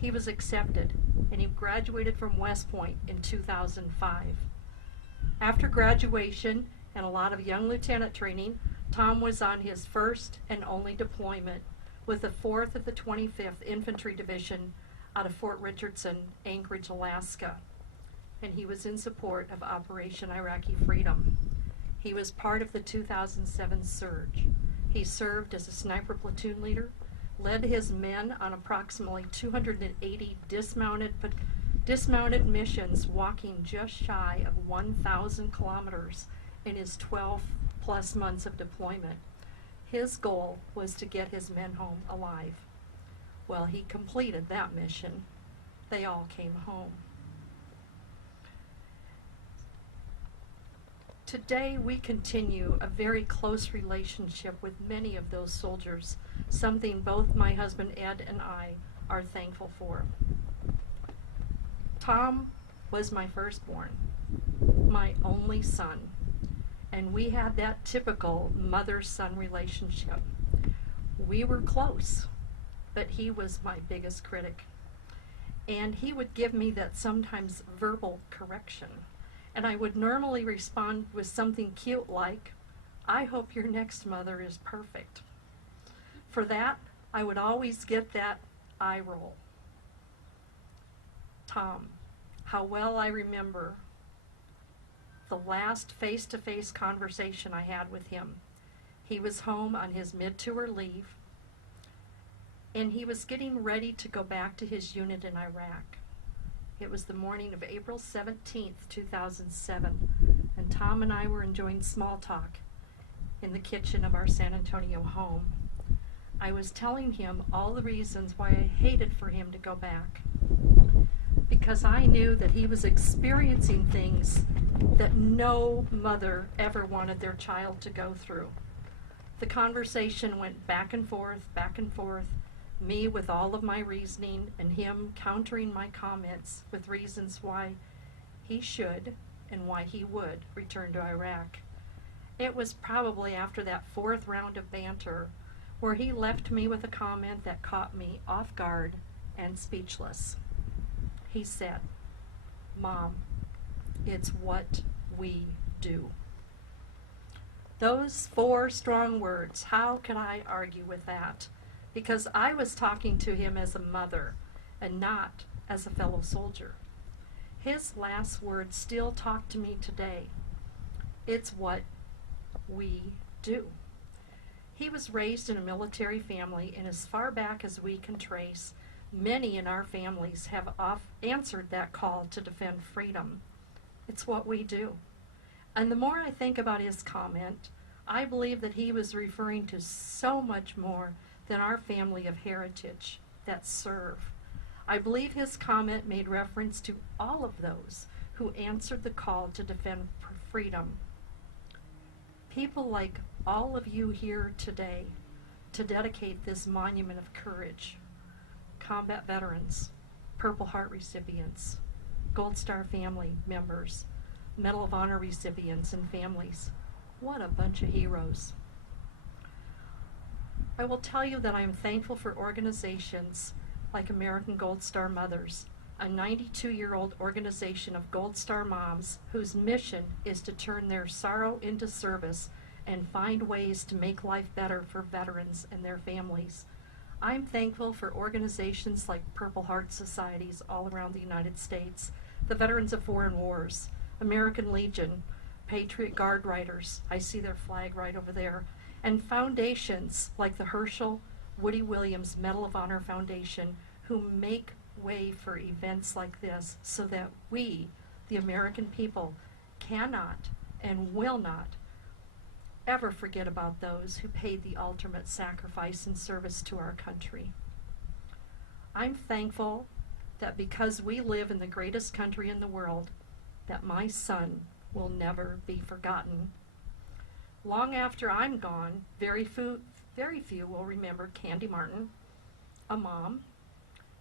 He was accepted, and he graduated from West Point in 2005. After graduation and a lot of young lieutenant training, Tom was on his first and only deployment with the 4th of the 25th Infantry Division out of Fort Richardson, Anchorage, Alaska, and he was in support of Operation Iraqi Freedom. He was part of the 2007 surge. He served as a sniper platoon leader, led his men on approximately 280 dismounted missions, walking just shy of 1,000 kilometers in his 12-plus months of deployment. His goal was to get his men home alive. Well, he completed that mission. They all came home. Today, we continue a very close relationship with many of those soldiers, something both my husband Ed and I are thankful for. Tom was my firstborn, my only son, and we had that typical mother-son relationship. We were close, but he was my biggest critic. And he would give me that sometimes verbal correction. And I would normally respond with something cute like, "I hope your next mother is perfect." For that, I would always get that eye roll. Tom, how well I remember the last face-to-face conversation I had with him. He was home on his mid-tour leave, and he was getting ready to go back to his unit in Iraq. It was the morning of April 17th, 2007, and Tom and I were enjoying small talk in the kitchen of our San Antonio home. I was telling him all the reasons why I hated for him to go back, because I knew that he was experiencing things that no mother ever wanted their child to go through. The conversation went back and forth, me with all of my reasoning and him countering my comments with reasons why he should and why he would return to Iraq. It was probably after that 4th round of banter where he left me with a comment that caught me off guard and speechless. He said, "Mom, it's what we do." Those 4 strong words, how could I argue with that? Because I was talking to him as a mother and not as a fellow soldier. His last words still talk to me today. It's what we do. He was raised in a military family, and as far back as we can trace, many in our families have answered that call to defend freedom. It's what we do. And the more I think about his comment, I believe that he was referring to so much more than our family of heritage that serve. I believe his comment made reference to all of those who answered the call to defend freedom. People like all of you here today to dedicate this monument of courage. Combat veterans, Purple Heart recipients, Gold Star family members, Medal of Honor recipients and families. What a bunch of heroes. I will tell you that I am thankful for organizations like American Gold Star Mothers, a 92-year-old organization of Gold Star moms whose mission is to turn their sorrow into service and find ways to make life better for veterans and their families. I'm thankful for organizations like Purple Heart Societies all around the United States, the Veterans of Foreign Wars, American Legion, Patriot Guard Riders, I see their flag right over there, and foundations like the Herschel Woody Williams Medal of Honor Foundation, who make way for events like this so that we, the American people, cannot and will not ever forget about those who paid the ultimate sacrifice in service to our country. I'm thankful that because we live in the greatest country in the world, that my son will never be forgotten. Long after I'm gone, very few will remember Candy Martin, a mom,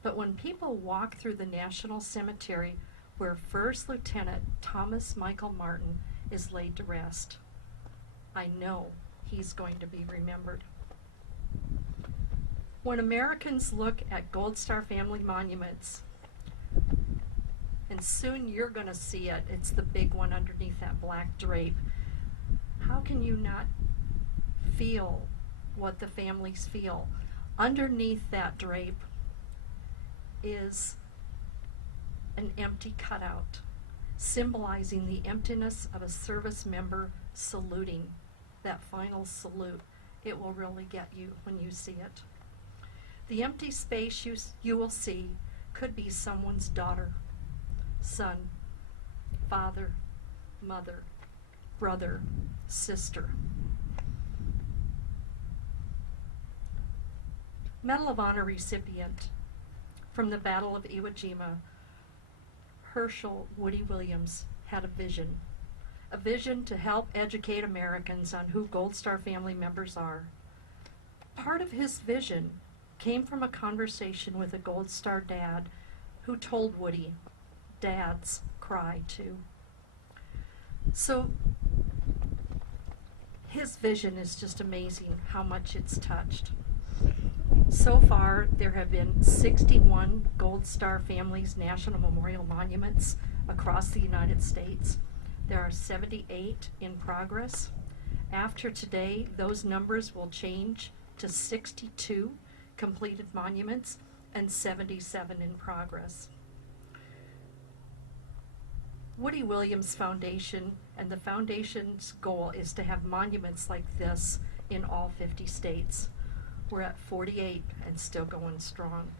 but when people walk through the National Cemetery where First Lieutenant Thomas Michael Martin is laid to rest, I know he's going to be remembered. When Americans look at Gold Star family monuments, and soon you're going to see it, it's the big one underneath that black drape, how can you not feel what the families feel? Underneath that drape is an empty cutout, symbolizing the emptiness of a service member saluting. That final salute, it will really get you when you see it. The empty space you will see could be someone's daughter, son, father, mother, brother, sister. Medal of Honor recipient from the Battle of Iwo Jima, Herschel Woody Williams had a vision to help educate Americans on who Gold Star family members are. Part of his vision came from a conversation with a Gold Star dad who told Woody, "Dads cry too." So his vision is just amazing how much it's touched. So far, there have been 61 Gold Star Families National Memorial Monuments across the United States. There are 78 in progress. After today, those numbers will change to 62 completed monuments and 77 in progress. Woody Williams Foundation and the foundation's goal is to have monuments like this in all 50 states. We're at 48 and still going strong.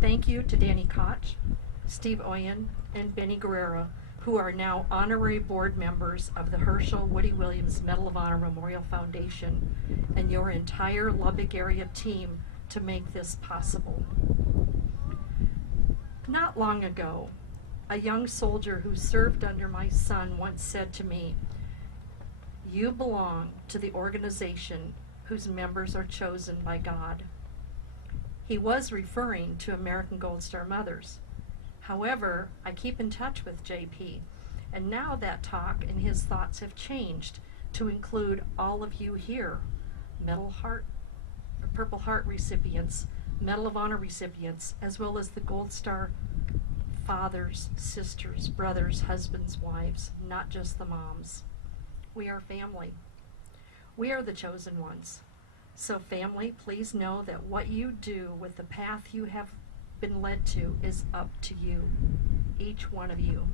Thank you to Danny Koch, Steve Oyen, and Benny Guerrero, who are now honorary board members of the Herschel Woody Williams Medal of Honor Memorial Foundation, and your entire Lubbock area team to make this possible. Not long ago, a young soldier who served under my son once said to me, "You belong to the organization whose members are chosen by God." He was referring to American Gold Star Mothers. However, I keep in touch with JP, and now that talk and his thoughts have changed to include all of you here, Purple Heart recipients, Medal of Honor recipients, as well as the Gold Star fathers, sisters, brothers, husbands, wives, not just the moms. We are family. We are the chosen ones. So family, please know that what you do with the path you have been led to is up to you, each one of you.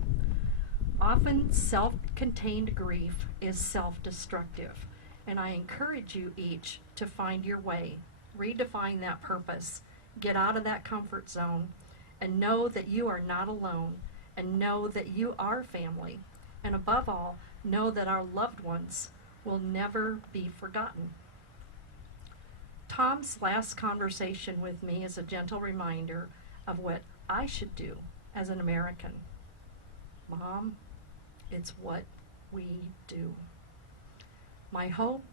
Often self-contained grief is self-destructive, and I encourage you each to find your way, redefine that purpose, get out of that comfort zone, and know that you are not alone, and know that you are family, and above all, know that our loved ones will never be forgotten. Tom's last conversation with me is a gentle reminder of what I should do as an American. Mom, it's what we do. My hope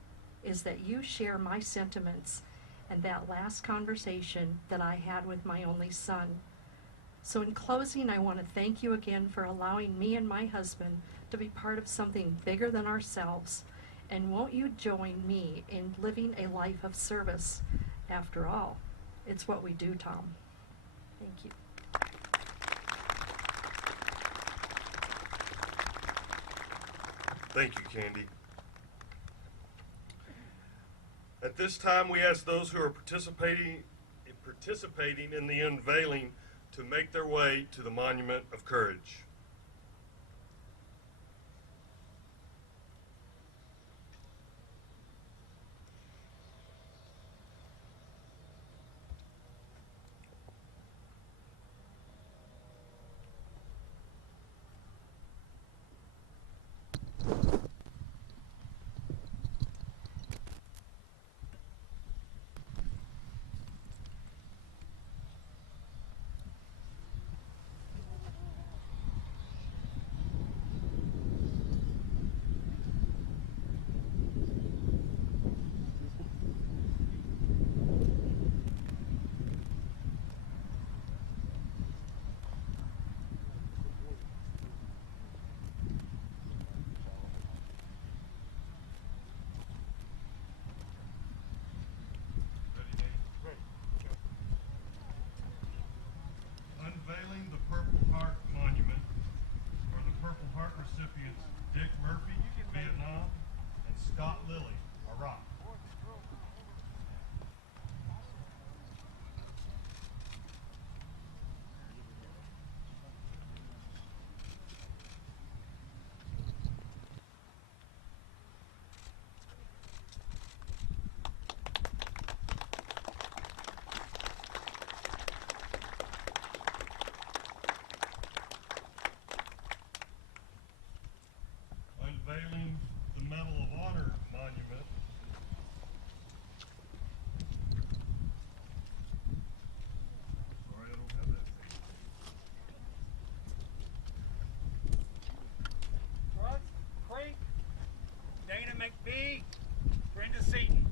is that you share my sentiments and that last conversation that I had with my only son. So in closing, I want to thank you again for allowing me and my husband to be part of something bigger than ourselves. And won't you join me in living a life of service? After all, It's what we do, Tom. Thank you. Thank you, Candy. At this time, we ask those who are participating in the unveiling to make their way to the Monument of Courage. Unveiling the Purple Heart Monument are the Purple Heart recipients Dick Murphy, Vietnam, and Scott Lilly, Iraq. Unveiling the Medal of Honor Monument. Sorry, I don't have that thing. Russ, Crank, Dana McBee, Brenda Seaton.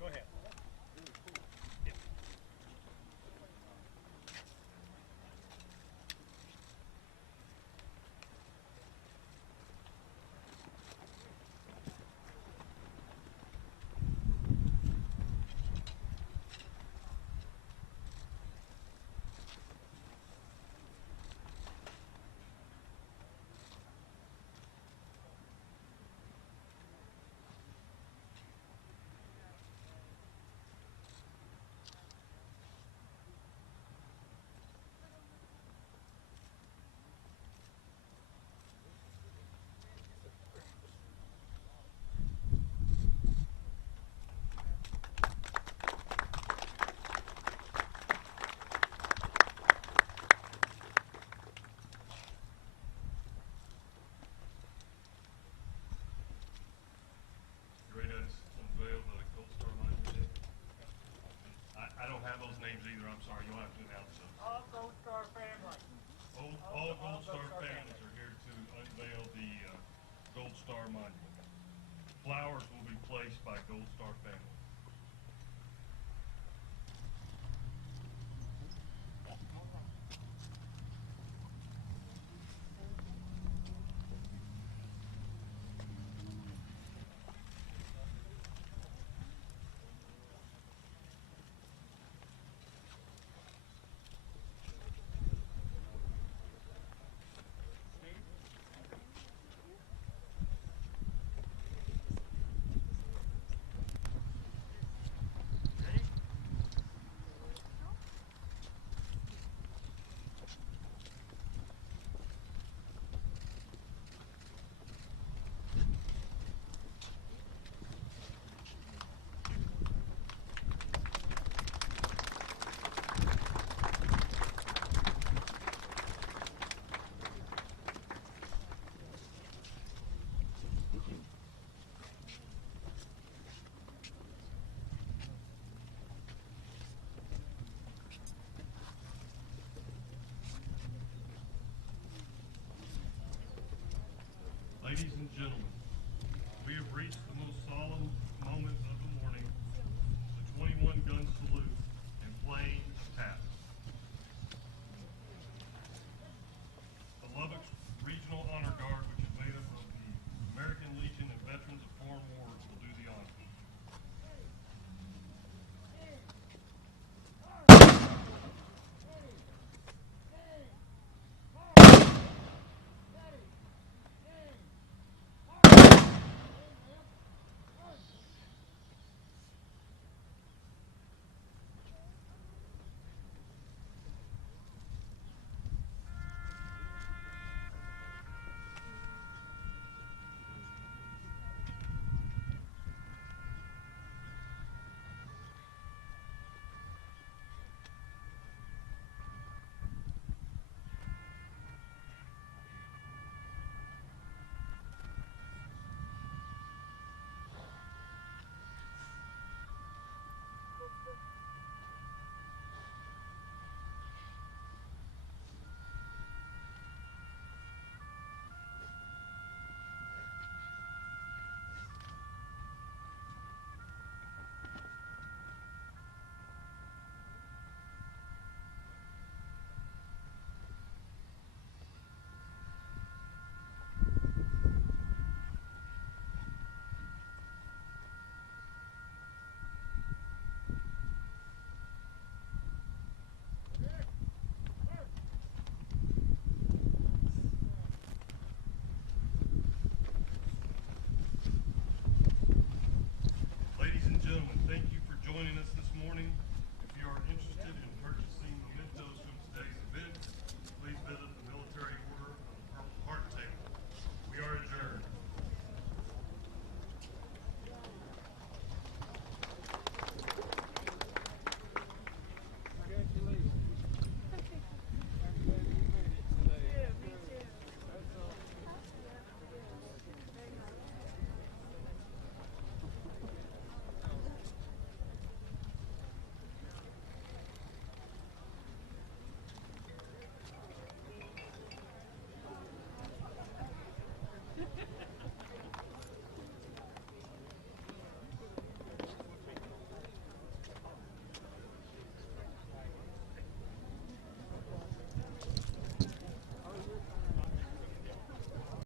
Go ahead. Ready to unveil the Gold Star Monument? I don't have those names either. I'm sorry. You'll have to announce those. All Gold Star family. All Gold Star families are here to unveil the Gold Star Monument. Flowers will be placed by Gold Star families. Ladies and gentlemen, we have reached the most solemn